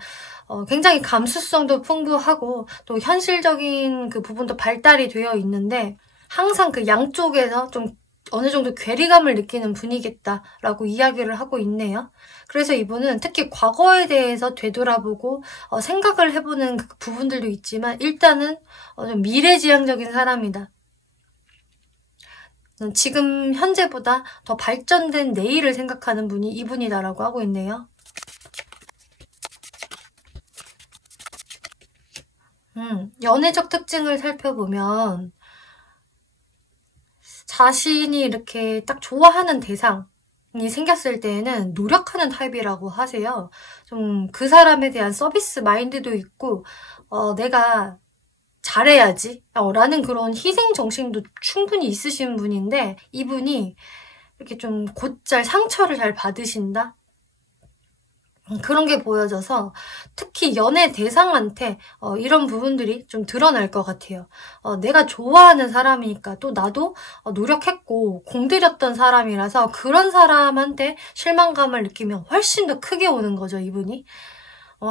굉장히 감수성도 풍부하고 또 현실적인 그 부분도 발달이 되어 있는데 항상 그 양쪽에서 좀 어느 정도 괴리감을 느끼는 분이겠다라고 이야기를 하고 있네요. 그래서 이분은 특히 과거에 대해서 되돌아보고 생각을 해보는 그 부분들도 있지만 일단은 좀 미래지향적인 사람이다. 지금 현재보다 더 발전된 내일을 생각하는 분이 이분이다라고 하고 있네요. 연애적 특징을 살펴보면 자신이 이렇게 딱 좋아하는 대상이 생겼을 때에는 노력하는 타입이라고 하세요. 좀 그 사람에 대한 서비스 마인드도 있고 내가 잘해야지 라는 그런 희생 정신도 충분히 있으신 분인데 이분이 이렇게 좀 곧잘 상처를 잘 받으신다? 그런 게 보여져서 특히 연애 대상한테 이런 부분들이 좀 드러날 것 같아요. 내가 좋아하는 사람이니까 또 나도 노력했고 공들였던 사람이라서 그런 사람한테 실망감을 느끼면 훨씬 더 크게 오는 거죠, 이분이.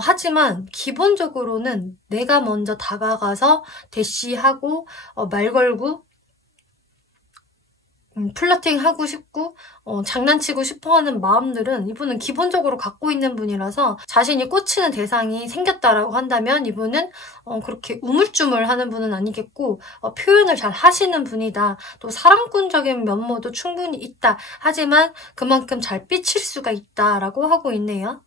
하지만 기본적으로는 내가 먼저 다가가서 대시하고 말 걸고 플러팅하고 싶고 장난치고 싶어하는 마음들은 이분은 기본적으로 갖고 있는 분이라서 자신이 꽂히는 대상이 생겼다라고 한다면 이분은 그렇게 우물쭈물하는 분은 아니겠고 표현을 잘 하시는 분이다. 또 사랑꾼적인 면모도 충분히 있다. 하지만 그만큼 잘 삐칠 수가 있다라고 하고 있네요.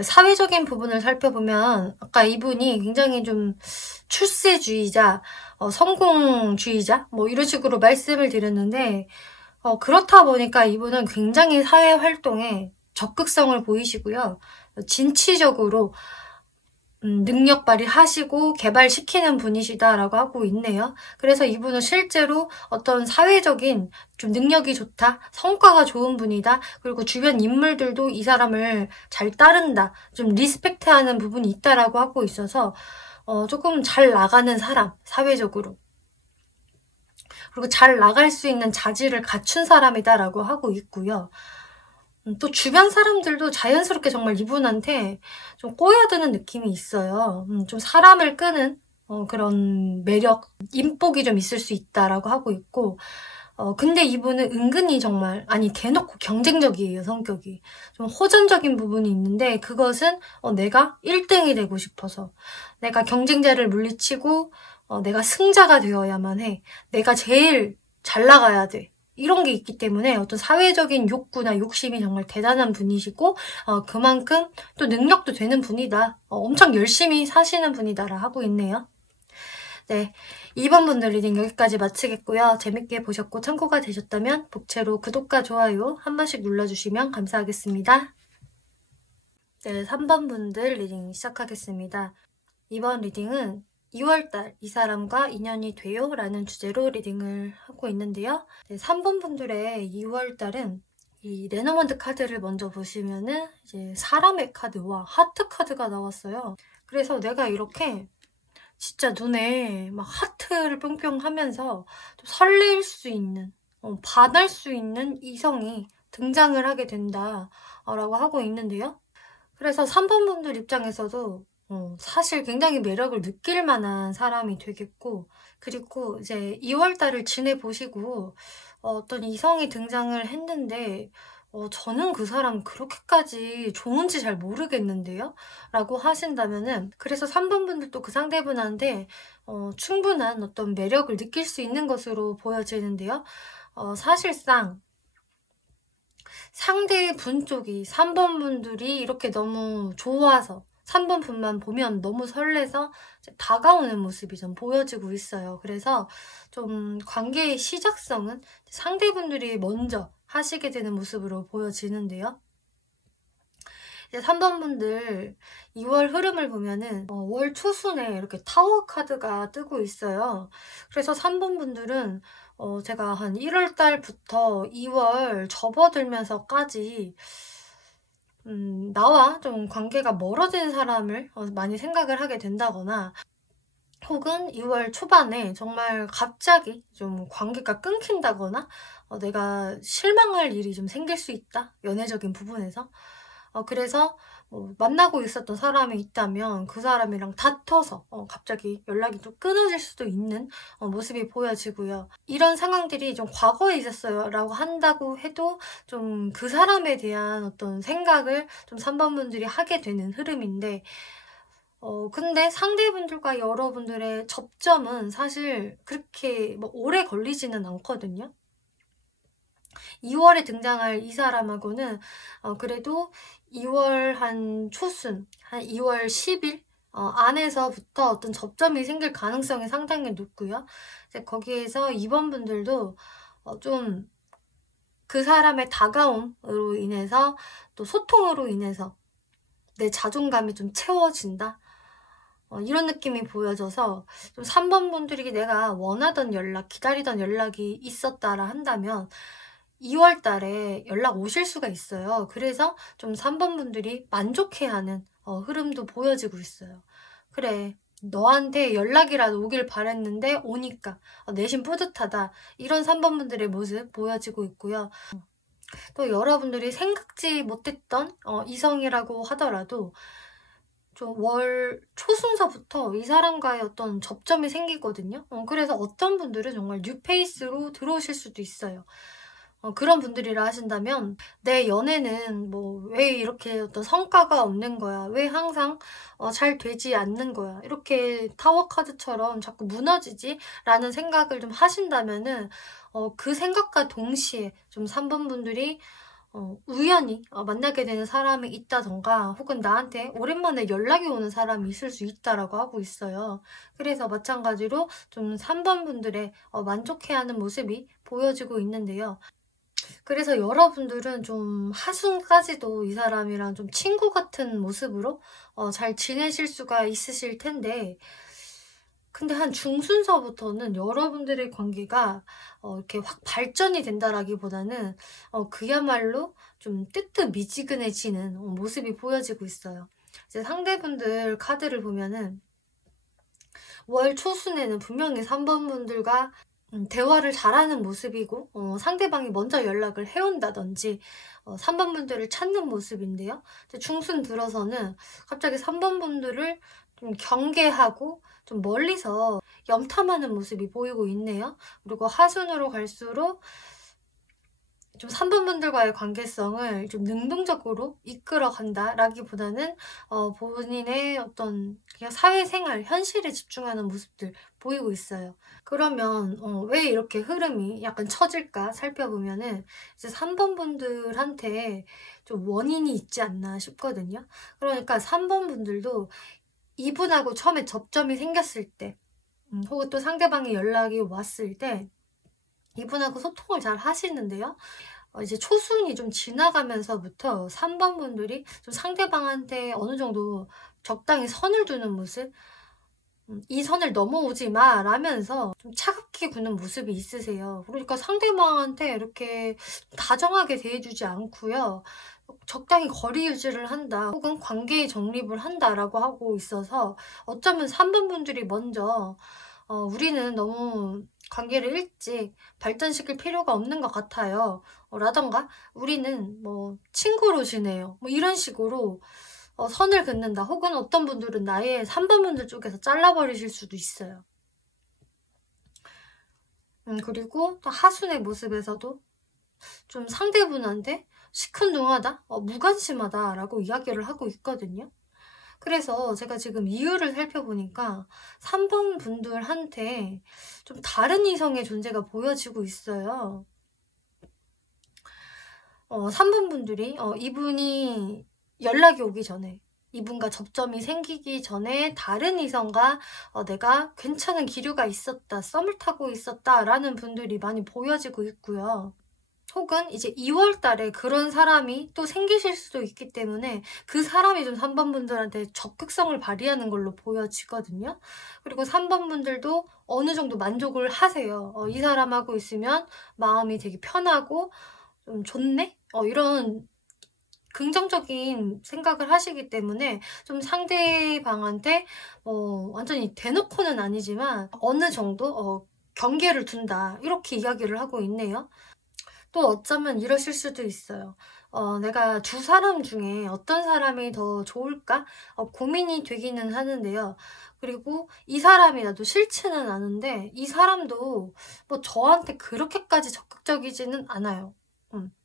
사회적인 부분을 살펴보면 아까 이분이 굉장히 좀 출세주의자, 성공주의자 뭐 이런 식으로 말씀을 드렸는데 그렇다 보니까 이분은 굉장히 사회활동에 적극성을 보이시고요. 진취적으로 능력 발휘하시고 개발시키는 분이시다라고 하고 있네요. 그래서 이분은 실제로 어떤 사회적인 좀 능력이 좋다, 성과가 좋은 분이다, 그리고 주변 인물들도 이 사람을 잘 따른다, 좀 리스펙트하는 부분이 있다라고 하고 있어서 조금 잘 나가는 사람, 사회적으로. 그리고 잘 나갈 수 있는 자질을 갖춘 사람이다라고 하고 있고요. 또 주변 사람들도 자연스럽게 정말 이분한테 좀 꼬여드는 느낌이 있어요. 좀 사람을 끄는 그런 매력, 인복이 좀 있을 수 있다라고 하고 있고 근데 이분은 은근히 정말 대놓고 경쟁적이에요, 성격이. 좀 호전적인 부분이 있는데 그것은 내가 1등이 되고 싶어서 내가 경쟁자를 물리치고 내가 승자가 되어야만 해. 내가 제일 잘 나가야 돼. 이런 게 있기 때문에 어떤 사회적인 욕구나 욕심이 정말 대단한 분이시고 그만큼 또 능력도 되는 분이다. 엄청 열심히 사시는 분이다라 하고 있네요. 네, 2번 분들 리딩 여기까지 마치겠고요. 재밌게 보셨고 참고가 되셨다면 복채로 구독과 좋아요 한 번씩 눌러주시면 감사하겠습니다. 네, 3번 분들 리딩 시작하겠습니다. 이번 리딩은 2월달 이 사람과 인연이 돼요? 라는 주제로 리딩을 하고 있는데요. 네, 3번 분들의 2월달은 이 레너먼드 카드를 먼저 보시면은 이제 사람의 카드와 하트 카드가 나왔어요. 그래서 내가 이렇게 진짜 눈에 막 하트를 뿅뿅 하면서 또 설렐 수 있는, 반할 수 있는 이성이 등장을 하게 된다라고 하고 있는데요. 그래서 3번 분들 입장에서도 사실 굉장히 매력을 느낄 만한 사람이 되겠고, 그리고 이제 2월달을 지내보시고 어떤 이성이 등장을 했는데 저는 그 사람 그렇게까지 좋은지 잘 모르겠는데요? 라고 하신다면은 그래서 3번 분들도 그 상대분한테 충분한 어떤 매력을 느낄 수 있는 것으로 보여지는데요. 사실상 상대 분 쪽이 3번 분들이 이렇게 너무 좋아서 3번 분만 보면 너무 설레서 다가오는 모습이 좀 보여지고 있어요. 그래서 좀 관계의 시작성은 상대분들이 먼저 하시게 되는 모습으로 보여지는데요. 이제 3번 분들 2월 흐름을 보면은 월 초순에 이렇게 타워 카드가 뜨고 있어요. 그래서 3번 분들은 제가 한 1월 달부터 2월 접어들면서까지 나와 좀 관계가 멀어진 사람을 많이 생각을 하게 된다거나 혹은 2월 초반에 정말 갑자기 좀 관계가 끊긴다거나 내가 실망할 일이 좀 생길 수 있다. 연애적인 부분에서. 그래서 만나고 있었던 사람이 있다면 그 사람이랑 다퉈서 갑자기 연락이 좀 끊어질 수도 있는 모습이 보여지고요. 이런 상황들이 좀 과거에 있었어요 라고 한다고 해도 좀 그 사람에 대한 어떤 생각을 좀 3번 분들이 하게 되는 흐름인데 근데 상대분들과 여러분들의 접점은 사실 그렇게 뭐 오래 걸리지는 않거든요. 2월에 등장할 이 사람하고는 그래도 2월 한 초순, 한 2월 10일 안에서부터 어떤 접점이 생길 가능성이 상당히 높고요. 이제 거기에서 2번 분들도 좀 그 사람의 다가옴으로 인해서 또 소통으로 인해서 내 자존감이 좀 채워진다. 이런 느낌이 보여져서 좀 3번 분들이 내가 원하던 연락, 기다리던 연락이 있었다라 한다면 2월 달에 연락 오실 수가 있어요. 그래서 좀 3번 분들이 만족해하는 흐름도 보여지고 있어요. 그래, 너한테 연락이라도 오길 바랬는데 오니까 내심 뿌듯하다. 이런 3번 분들의 모습 보여지고 있고요. 또 여러분들이 생각지 못했던 이성이라고 하더라도 좀 월 초순서부터 이 사람과의 어떤 접점이 생기거든요. 그래서 어떤 분들은 정말 뉴페이스로 들어오실 수도 있어요. 그런 분들이라 하신다면 내 연애는 뭐 왜 이렇게 어떤 성과가 없는 거야? 왜 항상 잘 되지 않는 거야? 이렇게 타워 카드처럼 자꾸 무너지지? 라는 생각을 좀 하신다면은 그 생각과 동시에 좀 3번 분들이 우연히 만나게 되는 사람이 있다던가 혹은 나한테 오랜만에 연락이 오는 사람이 있을 수 있다라고 하고 있어요. 그래서 마찬가지로 좀 3번 분들의 만족해하는 모습이 보여지고 있는데요. 그래서 여러분들은 좀 하순까지도 이 사람이랑 좀 친구 같은 모습으로 잘 지내실 수가 있으실 텐데, 근데 한 중순서부터는 여러분들의 관계가 이렇게 확 발전이 된다라기보다는 그야말로 좀 뜨뜻미지근해지는 모습이 보여지고 있어요. 이제 상대분들 카드를 보면은 월 초순에는 분명히 3번 분들과 대화를 잘하는 모습이고 상대방이 먼저 연락을 해온다든지 3번 분들을 찾는 모습인데요. 중순 들어서는 갑자기 3번 분들을 좀 경계하고 좀 멀리서 염탐하는 모습이 보이고 있네요. 그리고 하순으로 갈수록 좀 3번 분들과의 관계성을 좀 능동적으로 이끌어 간다라기보다는 본인의 어떤 그냥 사회생활, 현실에 집중하는 모습들 보이고 있어요. 그러면 왜 이렇게 흐름이 약간 처질까 살펴보면은 이제 3번 분들한테 좀 원인이 있지 않나 싶거든요. 그러니까 3번 분들도 이분하고 처음에 접점이 생겼을 때 혹은 또 상대방의 연락이 왔을 때 이분하고 소통을 잘 하시는데요. 이제 초순이 좀 지나가면서부터 3번 분들이 좀 상대방한테 어느 정도 적당히 선을 두는 모습, 이 선을 넘어오지 마 라면서 좀 차갑게 구는 모습이 있으세요. 그러니까 상대방한테 이렇게 다정하게 대해주지 않고요. 적당히 거리 유지를 한다 혹은 관계의 정립을 한다라고 하고 있어서 어쩌면 3번 분들이 먼저 우리는 너무 관계를 일찍 발전시킬 필요가 없는 것 같아요. 라던가 우리는 뭐 친구로 지내요. 뭐 이런 식으로 선을 긋는다. 혹은 어떤 분들은 나의 3번 분들 쪽에서 잘라버리실 수도 있어요. 그리고 또 하순의 모습에서도 좀 상대분한테 시큰둥하다, 무관심하다라고 이야기를 하고 있거든요. 그래서 제가 지금 이유를 살펴보니까 3번 분들한테 좀 다른 이성의 존재가 보여지고 있어요. 3번 분들이 이분이 연락이 오기 전에 이분과 접점이 생기기 전에 다른 이성과 내가 괜찮은 기류가 있었다, 썸을 타고 있었다라는 분들이 많이 보여지고 있고요. 혹은 이제 2월 달에 그런 사람이 또 생기실 수도 있기 때문에 그 사람이 좀 3번 분들한테 적극성을 발휘하는 걸로 보여지거든요. 그리고 3번 분들도 어느 정도 만족을 하세요. 이 사람하고 있으면 마음이 되게 편하고 좀 좋네? 이런 긍정적인 생각을 하시기 때문에 좀 상대방한테 완전히 대놓고는 아니지만 어느 정도 경계를 둔다. 이렇게 이야기를 하고 있네요. 또 어쩌면 이러실 수도 있어요. 내가 두 사람 중에 어떤 사람이 더 좋을까? 고민이 되기는 하는데요. 그리고 이 사람이 나도 싫지는 않은데 이 사람도 뭐 저한테 그렇게까지 적극적이지는 않아요.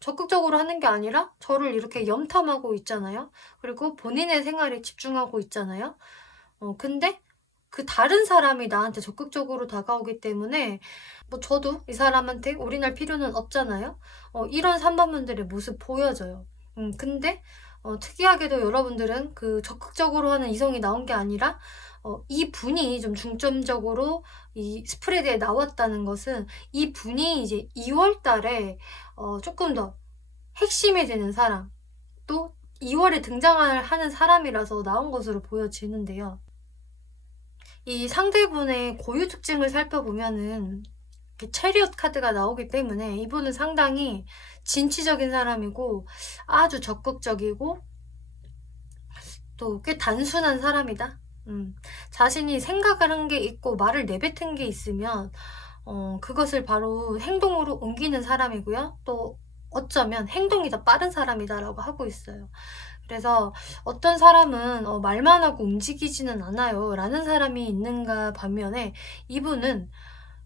적극적으로 하는 게 아니라 저를 이렇게 염탐하고 있잖아요. 그리고 본인의 생활에 집중하고 있잖아요. 근데 그 다른 사람이 나한테 적극적으로 다가오기 때문에 뭐 저도 이 사람한테 올인할 필요는 없잖아요. 이런 3번 분들의 모습 보여져요. 근데 특이하게도 여러분들은 그 적극적으로 하는 이성이 나온 게 아니라 이 분이 좀 중점적으로 이 스프레드에 나왔다는 것은 이 분이 이제 2월 달에 조금 더 핵심이 되는 사람, 또 2월에 등장하는 사람이라서 나온 것으로 보여지는데요. 이 상대분의 고유 특징을 살펴보면은 이렇게 체리엇 카드가 나오기 때문에 이분은 상당히 진취적인 사람이고 아주 적극적이고 또 꽤 단순한 사람이다. 자신이 생각을 한 게 있고 말을 내뱉은 게 있으면 그것을 바로 행동으로 옮기는 사람이고요. 또 어쩌면 행동이 더 빠른 사람이다라고 하고 있어요. 그래서 어떤 사람은 말만 하고 움직이지는 않아요 라는 사람이 있는가 반면에 이분은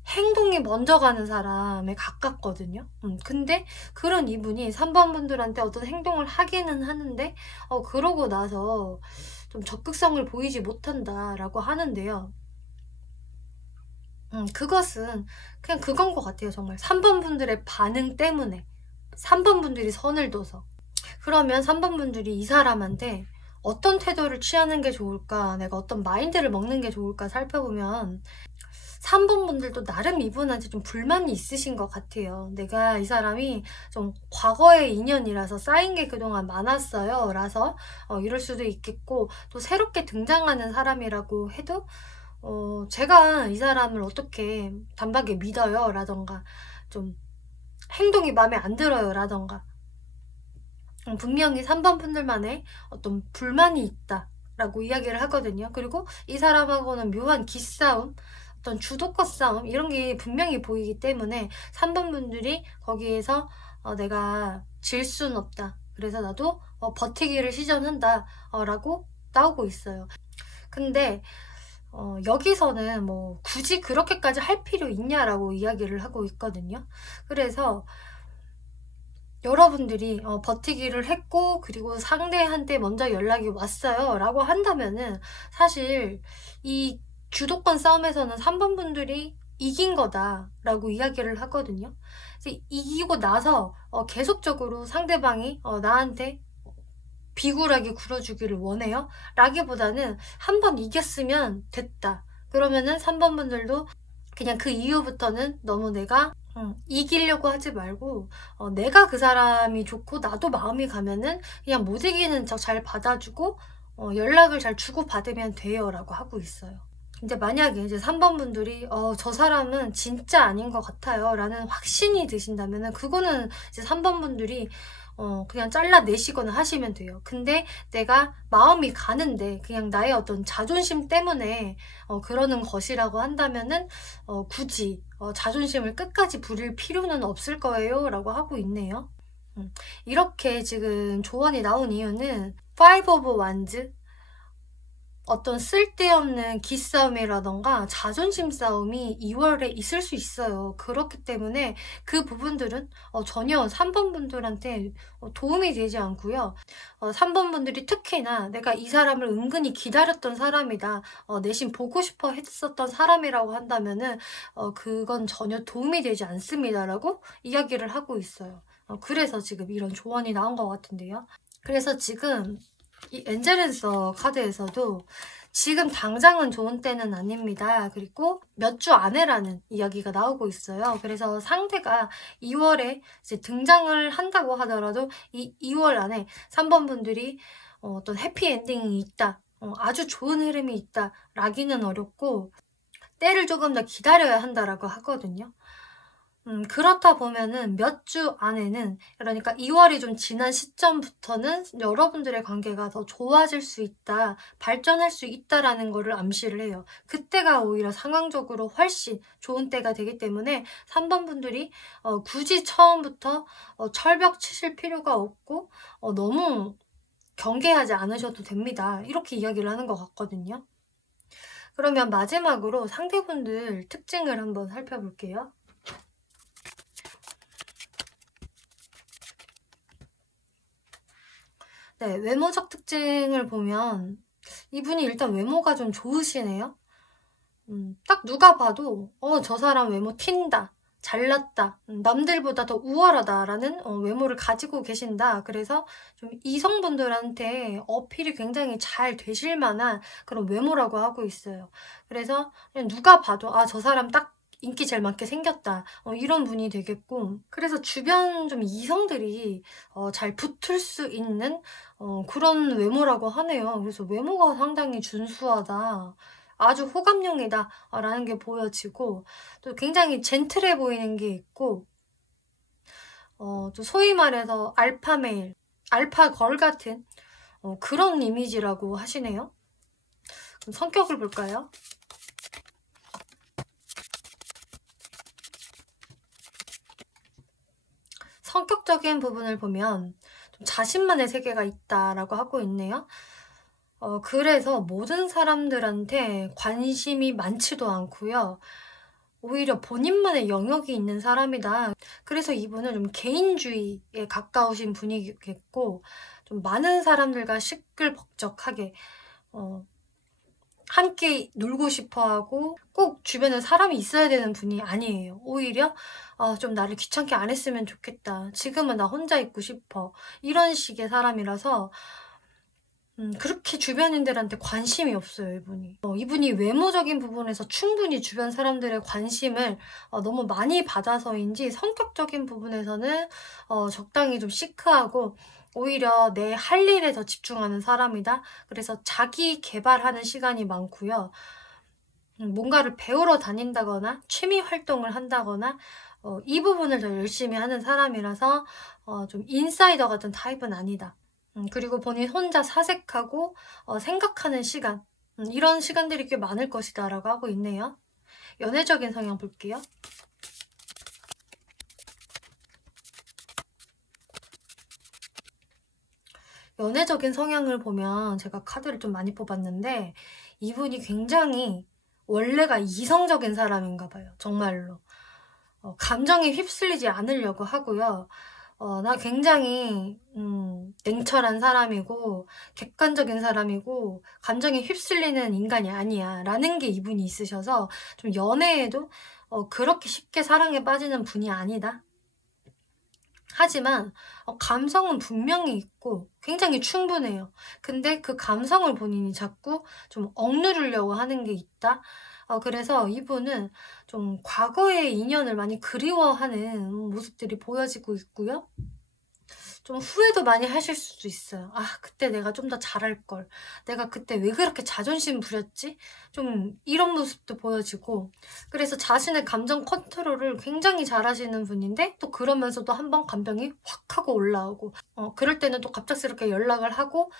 행동이 먼저 가는 사람에 가깝거든요. 근데 그런 이분이 3번 분들한테 어떤 행동을 하기는 하는데 그러고 나서 좀 적극성을 보이지 못한다라고 하는데요. 그것은 그냥 그건 것 같아요. 정말 3번 분들의 반응 때문에 3번 분들이 선을 둬서. 그러면 3번 분들이 이 사람한테 어떤 태도를 취하는 게 좋을까, 내가 어떤 마인드를 먹는 게 좋을까 살펴보면 3번 분들도 나름 이분한테 좀 불만이 있으신 것 같아요. 내가 이 사람이 좀 과거의 인연이라서 쌓인 게 그동안 많았어요. 라서 이럴 수도 있겠고, 또 새롭게 등장하는 사람이라고 해도 제가 이 사람을 어떻게 단박에 믿어요 라던가 좀 행동이 마음에 안 들어요 라던가 분명히 3번 분들만의 어떤 불만이 있다 라고 이야기를 하거든요. 그리고 이 사람하고는 묘한 기싸움, 어떤 주도권 싸움 이런 게 분명히 보이기 때문에 3번 분들이 거기에서 내가 질 수는 없다. 그래서 나도 버티기를 시전한다 라고 나오고 있어요. 근데 여기서는 뭐 굳이 그렇게까지 할 필요 있냐라고 이야기를 하고 있거든요. 그래서 여러분들이 버티기를 했고 그리고 상대한테 먼저 연락이 왔어요 라고 한다면은 사실 이 주도권 싸움에서는 3번 분들이 이긴 거다 라고 이야기를 하거든요. 이기고 나서 계속적으로 상대방이 나한테 비굴하게 굴어주기를 원해요 라기보다는 한 번 이겼으면 됐다. 그러면은 3번 분들도 그냥 그 이후부터는 너무 내가 이기려고 하지 말고 내가 그 사람이 좋고 나도 마음이 가면은 그냥 못 이기는 척 잘 받아주고 연락을 잘 주고받으면 돼요 라고 하고 있어요. 근데 만약에 이제 3번 분들이 저 사람은 진짜 아닌 것 같아요 라는 확신이 드신다면은 그거는 이제 3번 분들이 그냥 잘라내시거나 하시면 돼요. 근데 내가 마음이 가는데 그냥 나의 어떤 자존심 때문에 그러는 것이라고 한다면은 굳이 자존심을 끝까지 부릴 필요는 없을 거예요 라고 하고 있네요. 이렇게 지금 조언이 나온 이유는 Five of Wands 어떤 쓸데없는 기싸움이라던가 자존심 싸움이 2월에 있을 수 있어요. 그렇기 때문에 그 부분들은 전혀 3번 분들한테 도움이 되지 않고요. 3번 분들이 특히나 내가 이 사람을 은근히 기다렸던 사람이다. 내심 보고 싶어 했었던 사람이라고 한다면은 그건 전혀 도움이 되지 않습니다라고 이야기를 하고 있어요. 그래서 지금 이런 조언이 나온 것 같은데요. 그래서 지금 이 엔젤랜서 카드에서도 지금 당장은 좋은 때는 아닙니다. 그리고 몇 주 안에라는 이야기가 나오고 있어요. 그래서 상대가 2월에 이제 등장을 한다고 하더라도 이 2월 안에 3번 분들이 어떤 해피엔딩이 있다. 아주 좋은 흐름이 있다. 라기는 어렵고 때를 조금 더 기다려야 한다라고 하거든요. 그렇다 보면은 몇 주 안에는 그러니까 2월이 좀 지난 시점부터는 여러분들의 관계가 더 좋아질 수 있다, 발전할 수 있다라는 거를 암시를 해요. 그때가 오히려 상황적으로 훨씬 좋은 때가 되기 때문에 3번 분들이 굳이 처음부터 철벽 치실 필요가 없고 너무 경계하지 않으셔도 됩니다. 이렇게 이야기를 하는 것 같거든요. 그러면 마지막으로 상대분들 특징을 한번 살펴볼게요. 네, 외모적 특징을 보면 이분이 일단 외모가 좀 좋으시네요. 딱 누가 봐도 저 사람 외모 튄다, 잘났다, 남들보다 더 우월하다라는 외모를 가지고 계신다. 그래서 좀 이성분들한테 어필이 굉장히 잘 되실 만한 그런 외모라고 하고 있어요. 그래서 그냥 누가 봐도 저 사람 딱 인기 제일 많게 생겼다 이런 분이 되겠고, 그래서 주변 좀 이성들이 잘 붙을 수 있는 그런 외모라고 하네요. 그래서 외모가 상당히 준수하다, 아주 호감형이다 라는 게 보여지고, 또 굉장히 젠틀해 보이는 게 있고, 또 소위 말해서 알파메일, 알파걸 같은 그런 이미지라고 하시네요. 그럼 성격을 볼까요? 성격적인 부분을 보면 좀 자신만의 세계가 있다라고 하고 있네요. 그래서 모든 사람들한테 관심이 많지도 않고요. 오히려 본인만의 영역이 있는 사람이다. 그래서 이분은 좀 개인주의에 가까우신 분이겠고, 좀 많은 사람들과 시끌벅적하게 함께 놀고 싶어하고 꼭 주변에 사람이 있어야 되는 분이 아니에요. 오히려 좀 나를 귀찮게 안 했으면 좋겠다. 지금은 나 혼자 있고 싶어. 이런 식의 사람이라서 그렇게 주변인들한테 관심이 없어요, 이분이. 이분이 외모적인 부분에서 충분히 주변 사람들의 관심을 너무 많이 받아서인지 성격적인 부분에서는 적당히 좀 시크하고 오히려 내 할 일에 더 집중하는 사람이다. 그래서 자기 개발하는 시간이 많고요. 뭔가를 배우러 다닌다거나 취미 활동을 한다거나 이 부분을 더 열심히 하는 사람이라서 좀 인사이더 같은 타입은 아니다. 그리고 본인 혼자 사색하고 생각하는 시간, 이런 시간들이 꽤 많을 것이다 라고 하고 있네요. 연애적인 성향 볼게요. 연애적인 성향을 보면 제가 카드를 좀 많이 뽑았는데 이분이 굉장히 원래가 이성적인 사람인가 봐요. 정말로. 감정에 휩쓸리지 않으려고 하고요. 나 굉장히 냉철한 사람이고 객관적인 사람이고 감정에 휩쓸리는 인간이 아니야 라는 게 이분이 있으셔서 좀 연애에도 그렇게 쉽게 사랑에 빠지는 분이 아니다. 하지만 감성은 분명히 있고 굉장히 충분해요. 근데 그 감성을 본인이 자꾸 좀 억누르려고 하는 게 있다. 그래서 이분은 좀 과거의 인연을 많이 그리워하는 모습들이 보여지고 있고요. 좀 후회도 많이 하실 수도 있어요. 아, 그때 내가 좀 더 잘할걸. 내가 그때 왜 그렇게 자존심 부렸지? 좀 이런 모습도 보여지고. 그래서 자신의 감정 컨트롤을 굉장히 잘하시는 분인데 또 그러면서도 한번 감정이 확 하고 올라오고 그럴 때는 또 갑작스럽게 연락을 하고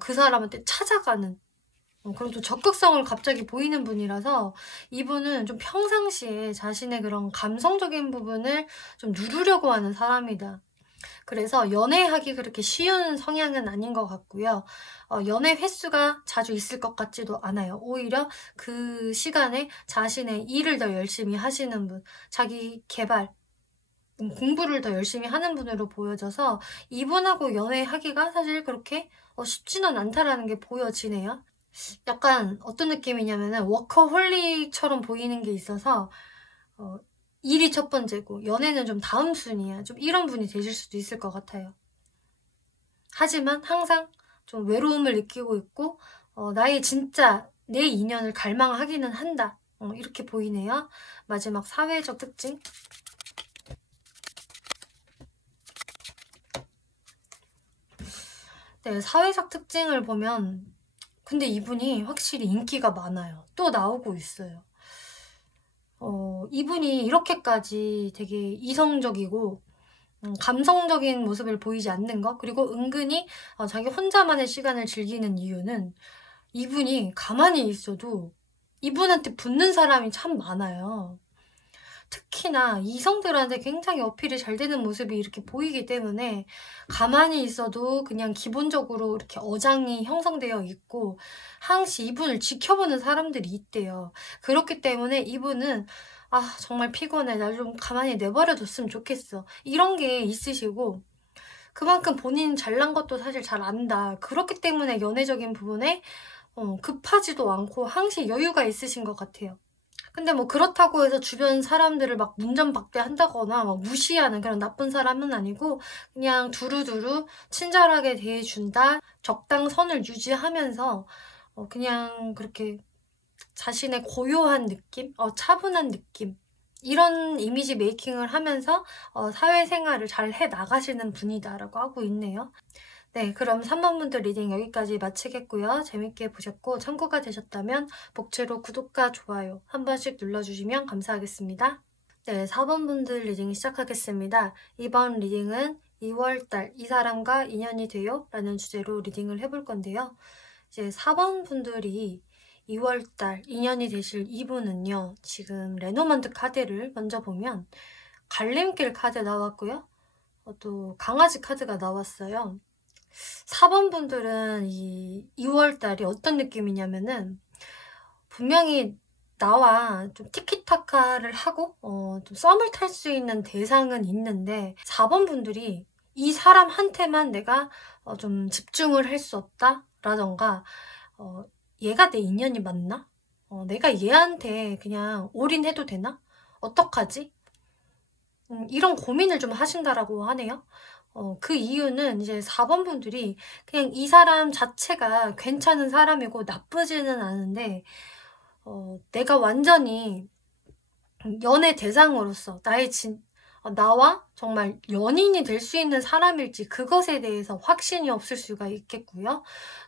그 사람한테 찾아가는 그리고 또 적극성을 갑자기 보이는 분이라서 이분은 좀 평상시에 자신의 그런 감성적인 부분을 좀 누르려고 하는 사람이다. 그래서 연애하기 그렇게 쉬운 성향은 아닌 것 같고요. 연애 횟수가 자주 있을 것 같지도 않아요. 오히려 그 시간에 자신의 일을 더 열심히 하시는 분, 자기 개발, 공부를 더 열심히 하는 분으로 보여져서 이분하고 연애하기가 사실 그렇게 쉽지는 않다라는 게 보여지네요. 약간 어떤 느낌이냐면은 워커홀릭처럼 보이는 게 있어서 일이 첫 번째고 연애는 좀 다음 순위야. 좀 이런 분이 되실 수도 있을 것 같아요. 하지만 항상 좀 외로움을 느끼고 있고 나의 진짜 내 인연을 갈망하기는 한다. 이렇게 보이네요. 마지막 사회적 특징. 네, 사회적 특징을 보면 근데 이분이 확실히 인기가 많아요. 또 나오고 있어요. 이분이 이렇게까지 되게 이성적이고 감성적인 모습을 보이지 않는 것, 그리고 은근히 자기 혼자만의 시간을 즐기는 이유는 이분이 가만히 있어도 이분한테 붙는 사람이 참 많아요. 특히나 이성들한테 굉장히 어필이 잘 되는 모습이 이렇게 보이기 때문에 가만히 있어도 그냥 기본적으로 이렇게 어장이 형성되어 있고 항시 이분을 지켜보는 사람들이 있대요. 그렇기 때문에 이분은 아, 정말 피곤해. 나 좀 가만히 내버려뒀으면 좋겠어. 이런 게 있으시고 그만큼 본인 잘난 것도 사실 잘 안다. 그렇기 때문에 연애적인 부분에 급하지도 않고 항시 여유가 있으신 것 같아요. 근데 뭐 그렇다고 해서 주변 사람들을 막 문전박대한다거나 막 무시하는 그런 나쁜 사람은 아니고 그냥 두루두루 친절하게 대해준다. 적당선을 유지하면서 그냥 그렇게 자신의 고요한 느낌, 차분한 느낌 이런 이미지 메이킹을 하면서 사회생활을 잘 해 나가시는 분이다라고 하고 있네요. 네, 그럼 3번 분들 리딩 여기까지 마치겠고요. 재밌게 보셨고 참고가 되셨다면 복채로 구독과 좋아요 한 번씩 눌러주시면 감사하겠습니다. 네, 4번 분들 리딩 시작하겠습니다. 이번 리딩은 2월달 이 사람과 인연이 돼요? 라는 주제로 리딩을 해볼 건데요. 이제 4번 분들이 2월달 인연이 되실 이분은요. 지금 레노먼트 카드를 먼저 보면 갈림길 카드 나왔고요. 또 강아지 카드가 나왔어요. 4번 분들은 이 2월달이 어떤 느낌이냐면은 분명히 나와 좀 티키타카를 하고 좀 썸을 탈 수 있는 대상은 있는데 4번 분들이 이 사람한테만 내가 좀 집중을 할 수 없다 라던가 얘가 내 인연이 맞나? 내가 얘한테 그냥 올인해도 되나? 어떡하지? 이런 고민을 좀 하신다라고 하네요. 그 이유는 이제 4번 분들이 그냥 이 사람 자체가 괜찮은 사람이고 나쁘지는 않은데 내가 완전히 연애 대상으로서 나와 정말 연인이 될 수 있는 사람일지 그것에 대해서 확신이 없을 수가 있겠고요.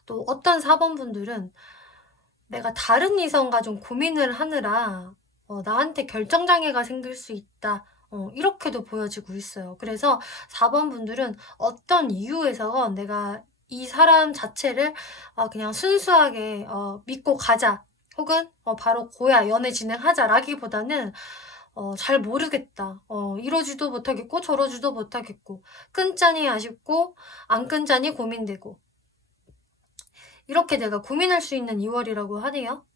또 어떤 4번 분들은 내가 다른 이성과 좀 고민을 하느라 나한테 결정장애가 생길 수 있다. 이렇게도 보여지고 있어요. 그래서 4번 분들은 어떤 이유에서 내가 이 사람 자체를 그냥 순수하게 믿고 가자. 혹은 바로 고야 연애 진행하자 라기보다는 잘 모르겠다. 이러지도 못하겠고 저러지도 못하겠고 끊자니 아쉽고 안 끊자니 고민되고 이렇게 내가 고민할 수 있는 2월이라고 하네요.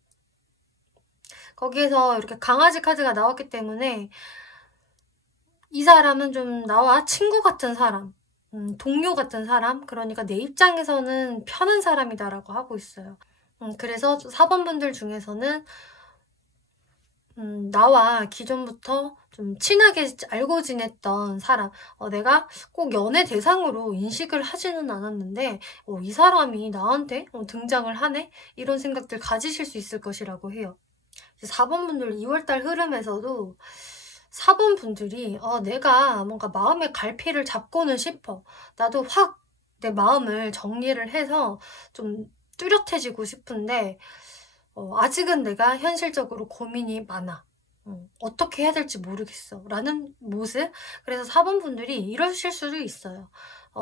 거기에서 이렇게 강아지 카드가 나왔기 때문에 이 사람은 좀 나와 친구 같은 사람, 동료 같은 사람, 그러니까 내 입장에서는 편한 사람이다라고 하고 있어요. 그래서 4번 분들 중에서는 나와 기존부터 좀 친하게 알고 지냈던 사람, 내가 꼭 연애 대상으로 인식을 하지는 않았는데 이 사람이 나한테 등장을 하네? 이런 생각들 가지실 수 있을 것이라고 해요. 4번 분들 2월달 흐름에서도 4번 분들이 내가 뭔가 마음의 갈피를 잡고는 싶어. 나도 확 내 마음을 정리를 해서 좀 뚜렷해지고 싶은데 아직은 내가 현실적으로 고민이 많아. 어떻게 해야 될지 모르겠어. 라는 모습? 그래서 4번 분들이 이러실 수도 있어요.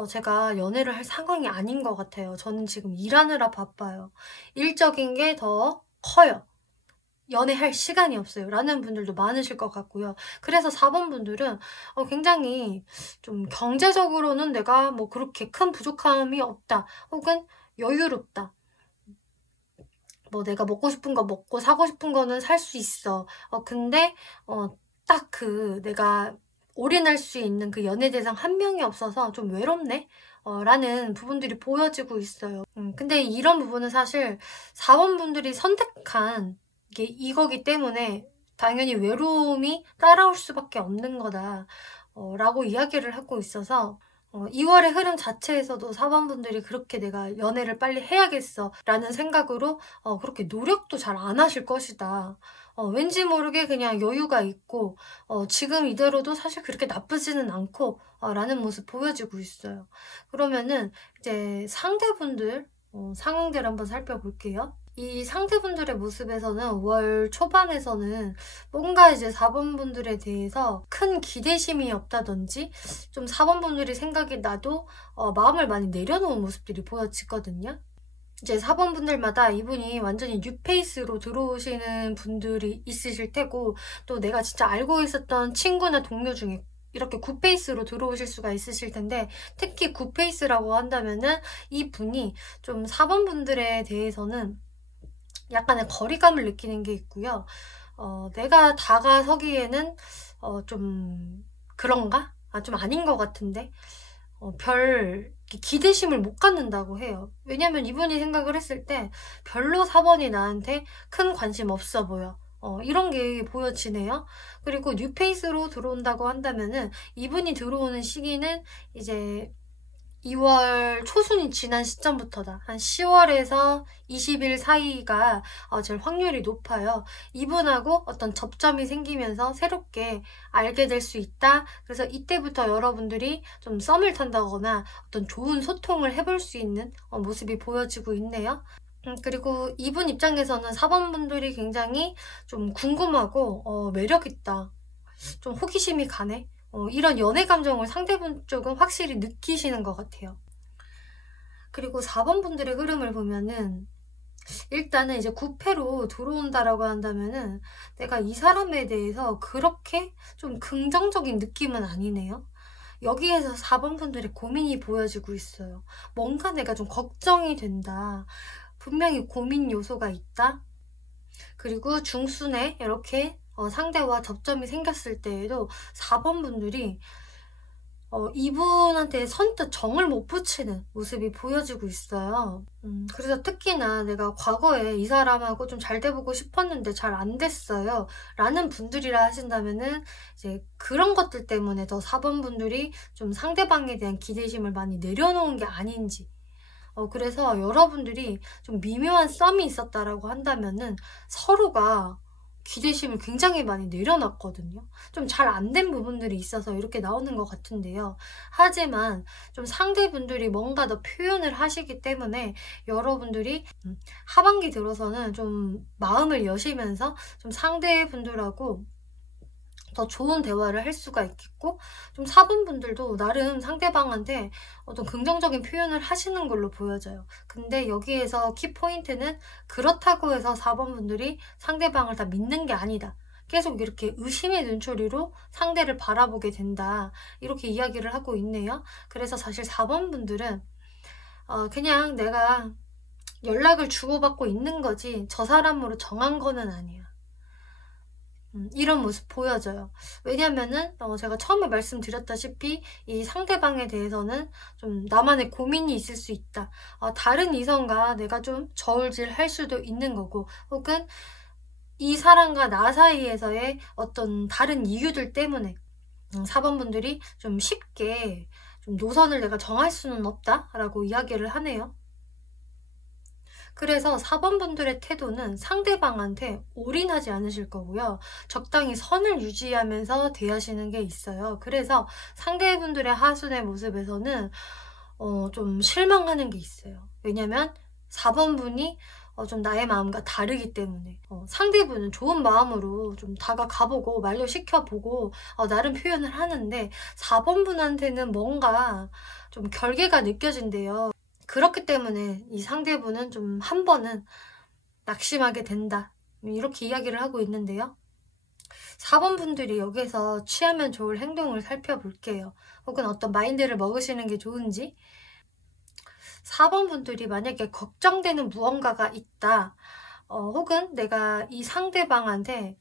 제가 연애를 할 상황이 아닌 것 같아요. 저는 지금 일하느라 바빠요. 일적인 게 더 커요. 연애할 시간이 없어요. 라는 분들도 많으실 것 같고요. 그래서 4번 분들은 굉장히 좀 경제적으로는 내가 뭐 그렇게 큰 부족함이 없다. 혹은 여유롭다. 뭐 내가 먹고 싶은 거 먹고 사고 싶은 거는 살 수 있어. 근데 딱 내가 올인할 수 있는 그 연애 대상 한 명이 없어서 좀 외롭네? 라는 부분들이 보여지고 있어요. 근데 이런 부분은 사실 4번 분들이 선택한 게 이거기 때문에 당연히 외로움이 따라올 수밖에 없는 거다. 라고 이야기를 하고 있어서 2월의 흐름 자체에서도 4번 분들이 그렇게 내가 연애를 빨리 해야겠어 라는 생각으로 그렇게 노력도 잘 안 하실 것이다. 왠지 모르게 그냥 여유가 있고 지금 이대로도 사실 그렇게 나쁘지는 않고 라는 모습 보여지고 있어요. 그러면은 이제 상대분들 상황들 한번 살펴볼게요. 이 상대분들의 모습에서는 5월 초반에서는 뭔가 이제 4번 분들에 대해서 큰 기대심이 없다든지 좀 4번 분들이 생각이 나도 마음을 많이 내려놓은 모습들이 보여지거든요. 이제 4번 분들마다 이분이 완전히 뉴페이스로 들어오시는 분들이 있으실 테고 또 내가 진짜 알고 있었던 친구나 동료 중에 이렇게 굿페이스로 들어오실 수가 있으실 텐데 특히 굿페이스라고 한다면은 이 분이 좀 4번 분들에 대해서는 약간의 거리감을 느끼는 게 있고요. 내가 다가서기에는 좀 그런가? 좀 아닌 것 같은데 별 기대심을 못 갖는다고 해요. 왜냐면 이분이 생각을 했을 때 별로 4번이 나한테 큰 관심 없어 보여. 이런 게 보여지네요. 그리고 뉴페이스로 들어온다고 한다면은 이분이 들어오는 시기는 이제 2월 초순이 지난 시점부터다. 한 10월에서 20일 사이가 제일 확률이 높아요. 이분하고 어떤 접점이 생기면서 새롭게 알게 될 수 있다. 그래서 이때부터 여러분들이 좀 썸을 탄다거나 어떤 좋은 소통을 해볼 수 있는 모습이 보여지고 있네요. 그리고 이분 입장에서는 4번분들이 굉장히 좀 궁금하고 매력있다. 좀 호기심이 가네. 이런 연애 감정을 상대분 쪽은 확실히 느끼시는 것 같아요. 그리고 4번 분들의 흐름을 보면은 일단은 이제 9패로 들어온다라고 한다면은 내가 이 사람에 대해서 그렇게 좀 긍정적인 느낌은 아니네요. 여기에서 4번 분들의 고민이 보여지고 있어요. 뭔가 내가 좀 걱정이 된다. 분명히 고민 요소가 있다. 그리고 중순에 이렇게 상대와 접점이 생겼을 때에도 4번 분들이 이분한테 선뜻 정을 못 붙이는 모습이 보여지고 있어요. 그래서 특히나 내가 과거에 이 사람하고 좀 잘 돼보고 싶었는데 잘 안 됐어요. 라는 분들이라 하신다면은 이제 그런 것들 때문에 더 4번 분들이 좀 상대방에 대한 기대심을 많이 내려놓은 게 아닌지. 그래서 여러분들이 좀 미묘한 썸이 있었다라고 한다면은 서로가 기대심을 굉장히 많이 내려놨거든요. 좀 잘 안 된 부분들이 있어서 이렇게 나오는 것 같은데요. 하지만 좀 상대분들이 뭔가 더 표현을 하시기 때문에 여러분들이 하반기 들어서는 좀 마음을 여시면서 좀 상대분들하고 더 좋은 대화를 할 수가 있겠고, 좀 4번 분들도 나름 상대방한테 어떤 긍정적인 표현을 하시는 걸로 보여져요. 근데 여기에서 키포인트는 그렇다고 해서 4번 분들이 상대방을 다 믿는 게 아니다. 계속 이렇게 의심의 눈초리로 상대를 바라보게 된다. 이렇게 이야기를 하고 있네요. 그래서 사실 4번 분들은 그냥 내가 연락을 주고받고 있는 거지 저 사람으로 정한 거는 아니야. 이런 모습 보여져요. 왜냐면은 제가 처음에 말씀드렸다시피 이 상대방에 대해서는 좀 나만의 고민이 있을 수 있다. 다른 이성과 내가 좀 저울질할 수도 있는 거고, 혹은 이 사람과 나 사이에서의 어떤 다른 이유들 때문에 4번 분들이 좀 쉽게 좀 노선을 내가 정할 수는 없다라고 이야기를 하네요. 그래서 4번 분들의 태도는 상대방한테 올인하지 않으실 거고요. 적당히 선을 유지하면서 대하시는 게 있어요. 그래서 상대분들의 하순의 모습에서는 좀 실망하는 게 있어요. 왜냐면 4번 분이 좀 나의 마음과 다르기 때문에 상대분은 좋은 마음으로 좀 다가가보고 만족시켜보고 나름 표현을 하는데 4번 분한테는 뭔가 좀 결계가 느껴진대요. 그렇기 때문에 이 상대분은 좀 한 번은 낙심하게 된다. 이렇게 이야기를 하고 있는데요. 4번 분들이 여기서 취하면 좋을 행동을 살펴볼게요. 혹은 어떤 마인드를 먹으시는 게 좋은지. 4번 분들이 만약에 걱정되는 무언가가 있다. 혹은 내가 이 상대방한테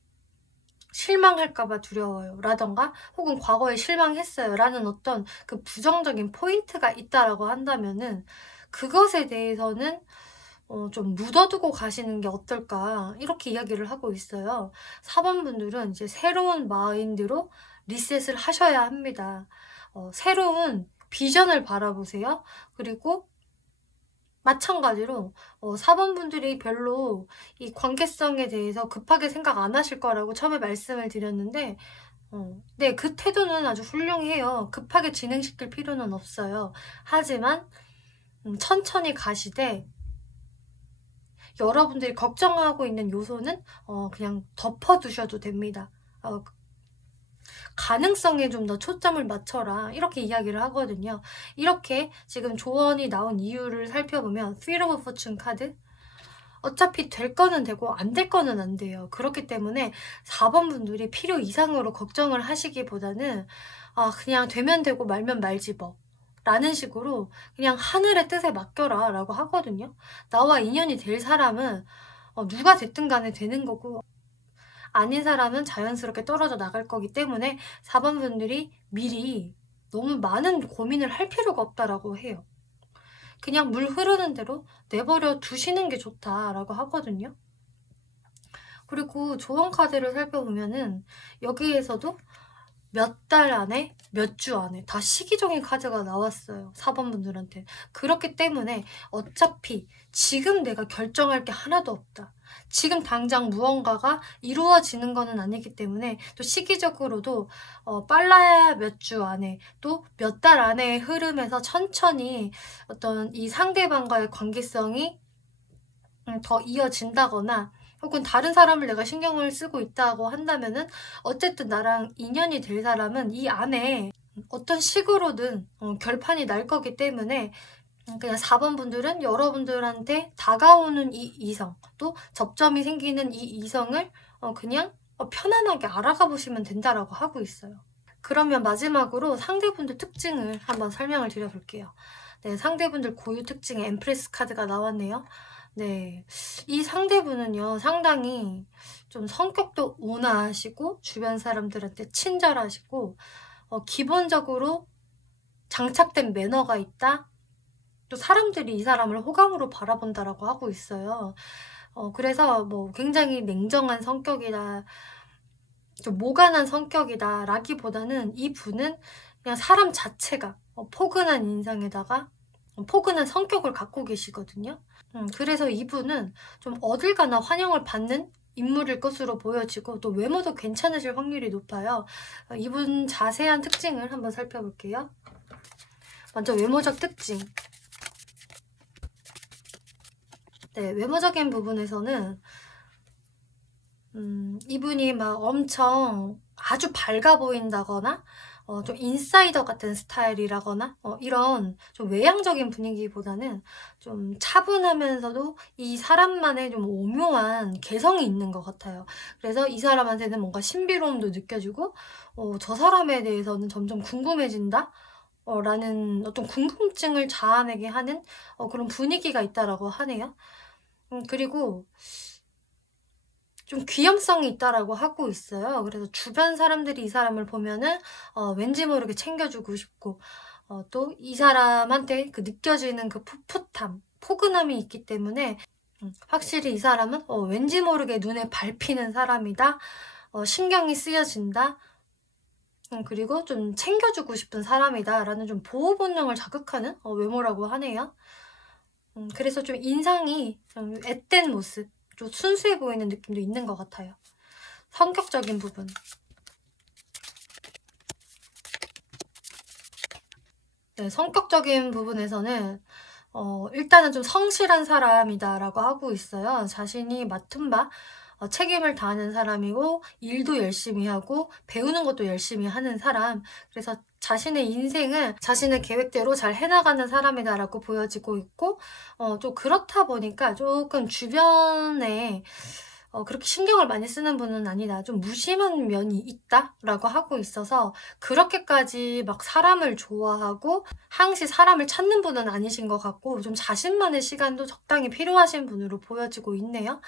실망할까봐 두려워요. 라던가 혹은 과거에 실망했어요. 라는 어떤 그 부정적인 포인트가 있다라고 한다면은 그것에 대해서는 좀 묻어두고 가시는 게 어떨까 이렇게 이야기를 하고 있어요. 4번 분들은 이제 새로운 마인드로 리셋을 하셔야 합니다. 새로운 비전을 바라보세요. 그리고 마찬가지로 4번 분들이 별로 이 관계성에 대해서 급하게 생각 안 하실 거라고 처음에 말씀을 드렸는데 네, 그 태도는 아주 훌륭해요. 급하게 진행시킬 필요는 없어요. 하지만 천천히 가시되 여러분들이 걱정하고 있는 요소는 그냥 덮어두셔도 됩니다. 가능성에 좀 더 초점을 맞춰라 이렇게 이야기를 하거든요. 이렇게 지금 조언이 나온 이유를 살펴보면 Three of Fortune 카드 어차피 될 거는 되고 안 될 거는 안 돼요. 그렇기 때문에 4번 분들이 필요 이상으로 걱정을 하시기보다는 그냥 되면 되고 말면 말지 뭐 라는 식으로 그냥 하늘의 뜻에 맡겨라 라고 하거든요. 나와 인연이 될 사람은 누가 됐든 간에 되는 거고 아닌 사람은 자연스럽게 떨어져 나갈 거기 때문에 4번 분들이 미리 너무 많은 고민을 할 필요가 없다라고 해요. 그냥 물 흐르는 대로 내버려 두시는 게 좋다라고 하거든요. 그리고 조언 카드를 살펴보면은 여기에서도 몇 달 안에, 몇 주 안에 다 시기적인 카드가 나왔어요. 4번 분들한테. 그렇기 때문에 어차피 지금 내가 결정할 게 하나도 없다. 지금 당장 무언가가 이루어지는 거는 아니기 때문에 또 시기적으로도 빨라야 몇 주 안에 또 몇 달 안의 흐름에서 천천히 어떤 이 상대방과의 관계성이 더 이어진다거나 혹은 다른 사람을 내가 신경을 쓰고 있다고 한다면은 어쨌든 나랑 인연이 될 사람은 이 안에 어떤 식으로든 결판이 날 거기 때문에 그냥 4번 분들은 여러분들한테 다가오는 이 이성 또 접점이 생기는 이 이성을 그냥 편안하게 알아가 보시면 된다라고 하고 있어요. 그러면 마지막으로 상대분들 특징을 한번 설명을 드려볼게요. 네, 상대분들 고유 특징에 엠프레스 카드가 나왔네요. 네, 이 상대분은요, 상당히 좀 성격도 온화하시고, 주변 사람들한테 친절하시고, 기본적으로 장착된 매너가 있다? 또 사람들이 이 사람을 호감으로 바라본다라고 하고 있어요. 그래서 뭐 굉장히 냉정한 성격이다, 좀 모간한 성격이다 라기보다는 이 분은 그냥 사람 자체가 포근한 인상에다가 포근한 성격을 갖고 계시거든요. 그래서 이분은 좀 어딜 가나 환영을 받는 인물일 것으로 보여지고 또 외모도 괜찮으실 확률이 높아요. 이분 자세한 특징을 한번 살펴볼게요. 먼저 외모적 특징. 네, 외모적인 부분에서는 이분이 막 엄청 아주 밝아 보인다거나 좀 인사이더 같은 스타일이라거나 이런 좀 외향적인 분위기보다는 좀 차분하면서도 이 사람만의 좀 오묘한 개성이 있는 것 같아요. 그래서 이 사람한테는 뭔가 신비로움도 느껴지고 저 사람에 대해서는 점점 궁금해진다? 라는 어떤 궁금증을 자아내게 하는 그런 분위기가 있다라고 하네요. 그리고 좀 귀염성이 있다라고 하고 있어요. 그래서 주변 사람들이 이 사람을 보면은 왠지 모르게 챙겨주고 싶고 또 이 사람한테 그 느껴지는 그 풋풋함, 포근함이 있기 때문에 확실히 이 사람은 왠지 모르게 눈에 밟히는 사람이다. 신경이 쓰여진다. 그리고 좀 챙겨주고 싶은 사람이다 라는 좀 보호 본능을 자극하는 외모라고 하네요. 그래서 좀 인상이 좀 앳된 모습, 좀 순수해 보이는 느낌도 있는 것 같아요. 성격적인 부분. 네, 성격적인 부분에서는 일단은 좀 성실한 사람이다라고 하고 있어요. 자신이 맡은 바 책임을 다하는 사람이고 일도 열심히 하고 배우는 것도 열심히 하는 사람. 그래서 자신의 인생을 자신의 계획대로 잘 해나가는 사람이다라고 보여지고 있고 좀 그렇다 보니까 조금 주변에 그렇게 신경을 많이 쓰는 분은 아니다. 좀 무심한 면이 있다라고 하고 있어서 그렇게까지 막 사람을 좋아하고 항시 사람을 찾는 분은 아니신 것 같고 좀 자신만의 시간도 적당히 필요하신 분으로 보여지고 있네요.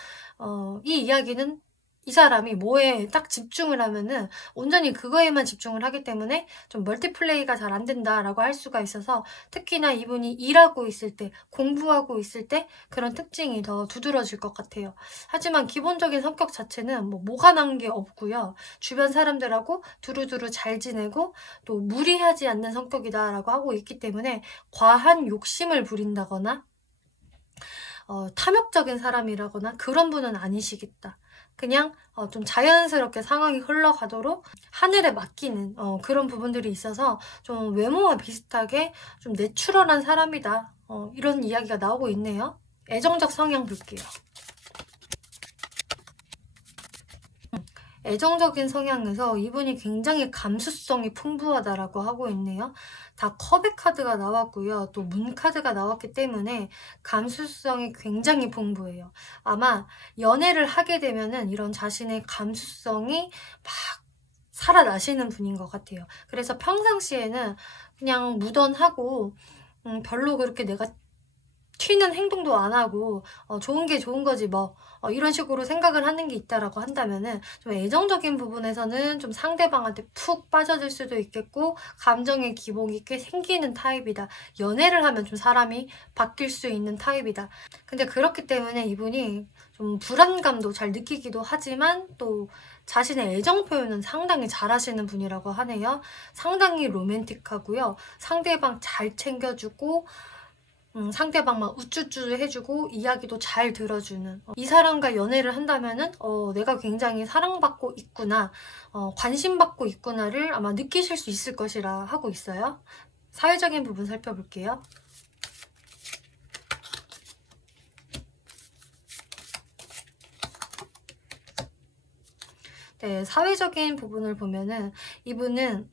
이 이야기는 이 사람이 뭐에 딱 집중을 하면은 온전히 그거에만 집중을 하기 때문에 좀 멀티플레이가 잘 안 된다라고 할 수가 있어서 특히나 이분이 일하고 있을 때, 공부하고 있을 때 그런 특징이 더 두드러질 것 같아요. 하지만 기본적인 성격 자체는 뭐가 난 게 없고요. 주변 사람들하고 두루두루 잘 지내고 또 무리하지 않는 성격이다라고 하고 있기 때문에 과한 욕심을 부린다거나 탐욕적인 사람이라거나 그런 분은 아니시겠다. 그냥 좀 자연스럽게 상황이 흘러가도록 하늘에 맡기는 그런 부분들이 있어서 좀 외모와 비슷하게 좀 내추럴한 사람이다. 이런 이야기가 나오고 있네요. 애정적 성향 볼게요. 애정적인 성향에서 이분이 굉장히 감수성이 풍부하다라고 하고 있네요. 다 컵의 카드가 나왔고요. 또 문 카드가 나왔기 때문에 감수성이 굉장히 풍부해요. 아마 연애를 하게 되면은 이런 자신의 감수성이 막 살아나시는 분인 것 같아요. 그래서 평상시에는 그냥 무던하고 별로 그렇게 내가 튀는 행동도 안 하고 좋은 게 좋은 거지 뭐 이런 식으로 생각을 하는 게 있다라고 한다면은 좀 애정적인 부분에서는 좀 상대방한테 푹 빠져들 수도 있겠고 감정의 기복이 꽤 생기는 타입이다. 연애를 하면 좀 사람이 바뀔 수 있는 타입이다. 근데 그렇기 때문에 이분이 좀 불안감도 잘 느끼기도 하지만 또 자신의 애정 표현은 상당히 잘하시는 분이라고 하네요. 상당히 로맨틱하고요. 상대방 잘 챙겨주고 상대방 막 우쭈쭈 해주고 이야기도 잘 들어주는, 이 사람과 연애를 한다면은 내가 굉장히 사랑받고 있구나, 관심받고 있구나를 아마 느끼실 수 있을 것이라 하고 있어요. 사회적인 부분 살펴볼게요. 네, 사회적인 부분을 보면은 이분은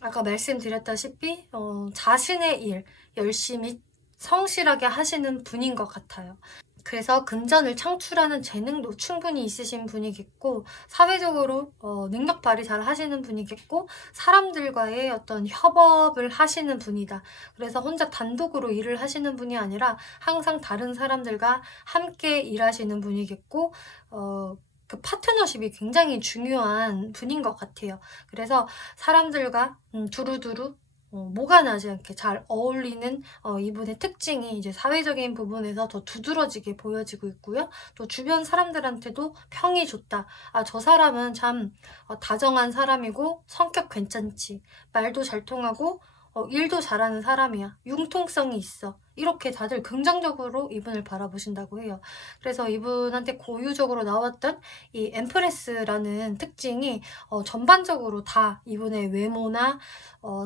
아까 말씀드렸다시피 자신의 일 열심히 성실하게 하시는 분인 것 같아요. 그래서 금전을 창출하는 재능도 충분히 있으신 분이겠고, 사회적으로 능력 발휘 잘 하시는 분이겠고, 사람들과의 어떤 협업을 하시는 분이다. 그래서 혼자 단독으로 일을 하시는 분이 아니라 항상 다른 사람들과 함께 일하시는 분이겠고, 그 파트너십이 굉장히 중요한 분인 것 같아요. 그래서 사람들과 두루두루 뭐가 나지 않게 잘 어울리는 이분의 특징이 이제 사회적인 부분에서 더 두드러지게 보여지고 있고요. 또 주변 사람들한테도 평이 좋다. 아, 저 사람은 참 다정한 사람이고 성격 괜찮지. 말도 잘 통하고 일도 잘하는 사람이야. 융통성이 있어. 이렇게 다들 긍정적으로 이분을 바라보신다고 해요. 그래서 이분한테 고유적으로 나왔던 이 엠프레스라는 특징이 전반적으로 다 이분의 외모나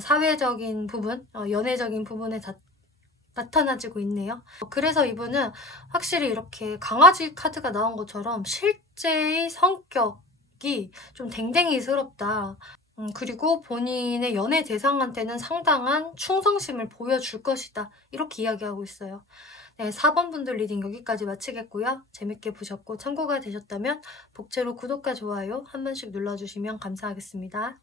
사회적인 부분, 연애적인 부분에 다 나타나지고 있네요. 그래서 이분은 확실히 이렇게 강아지 카드가 나온 것처럼 실제의 성격이 좀 댕댕이스럽다. 그리고 본인의 연애 대상한테는 상당한 충성심을 보여줄 것이다. 이렇게 이야기하고 있어요. 네, 4번 분들 리딩 여기까지 마치겠고요. 재밌게 보셨고 참고가 되셨다면 복채로 구독과 좋아요 한 번씩 눌러주시면 감사하겠습니다.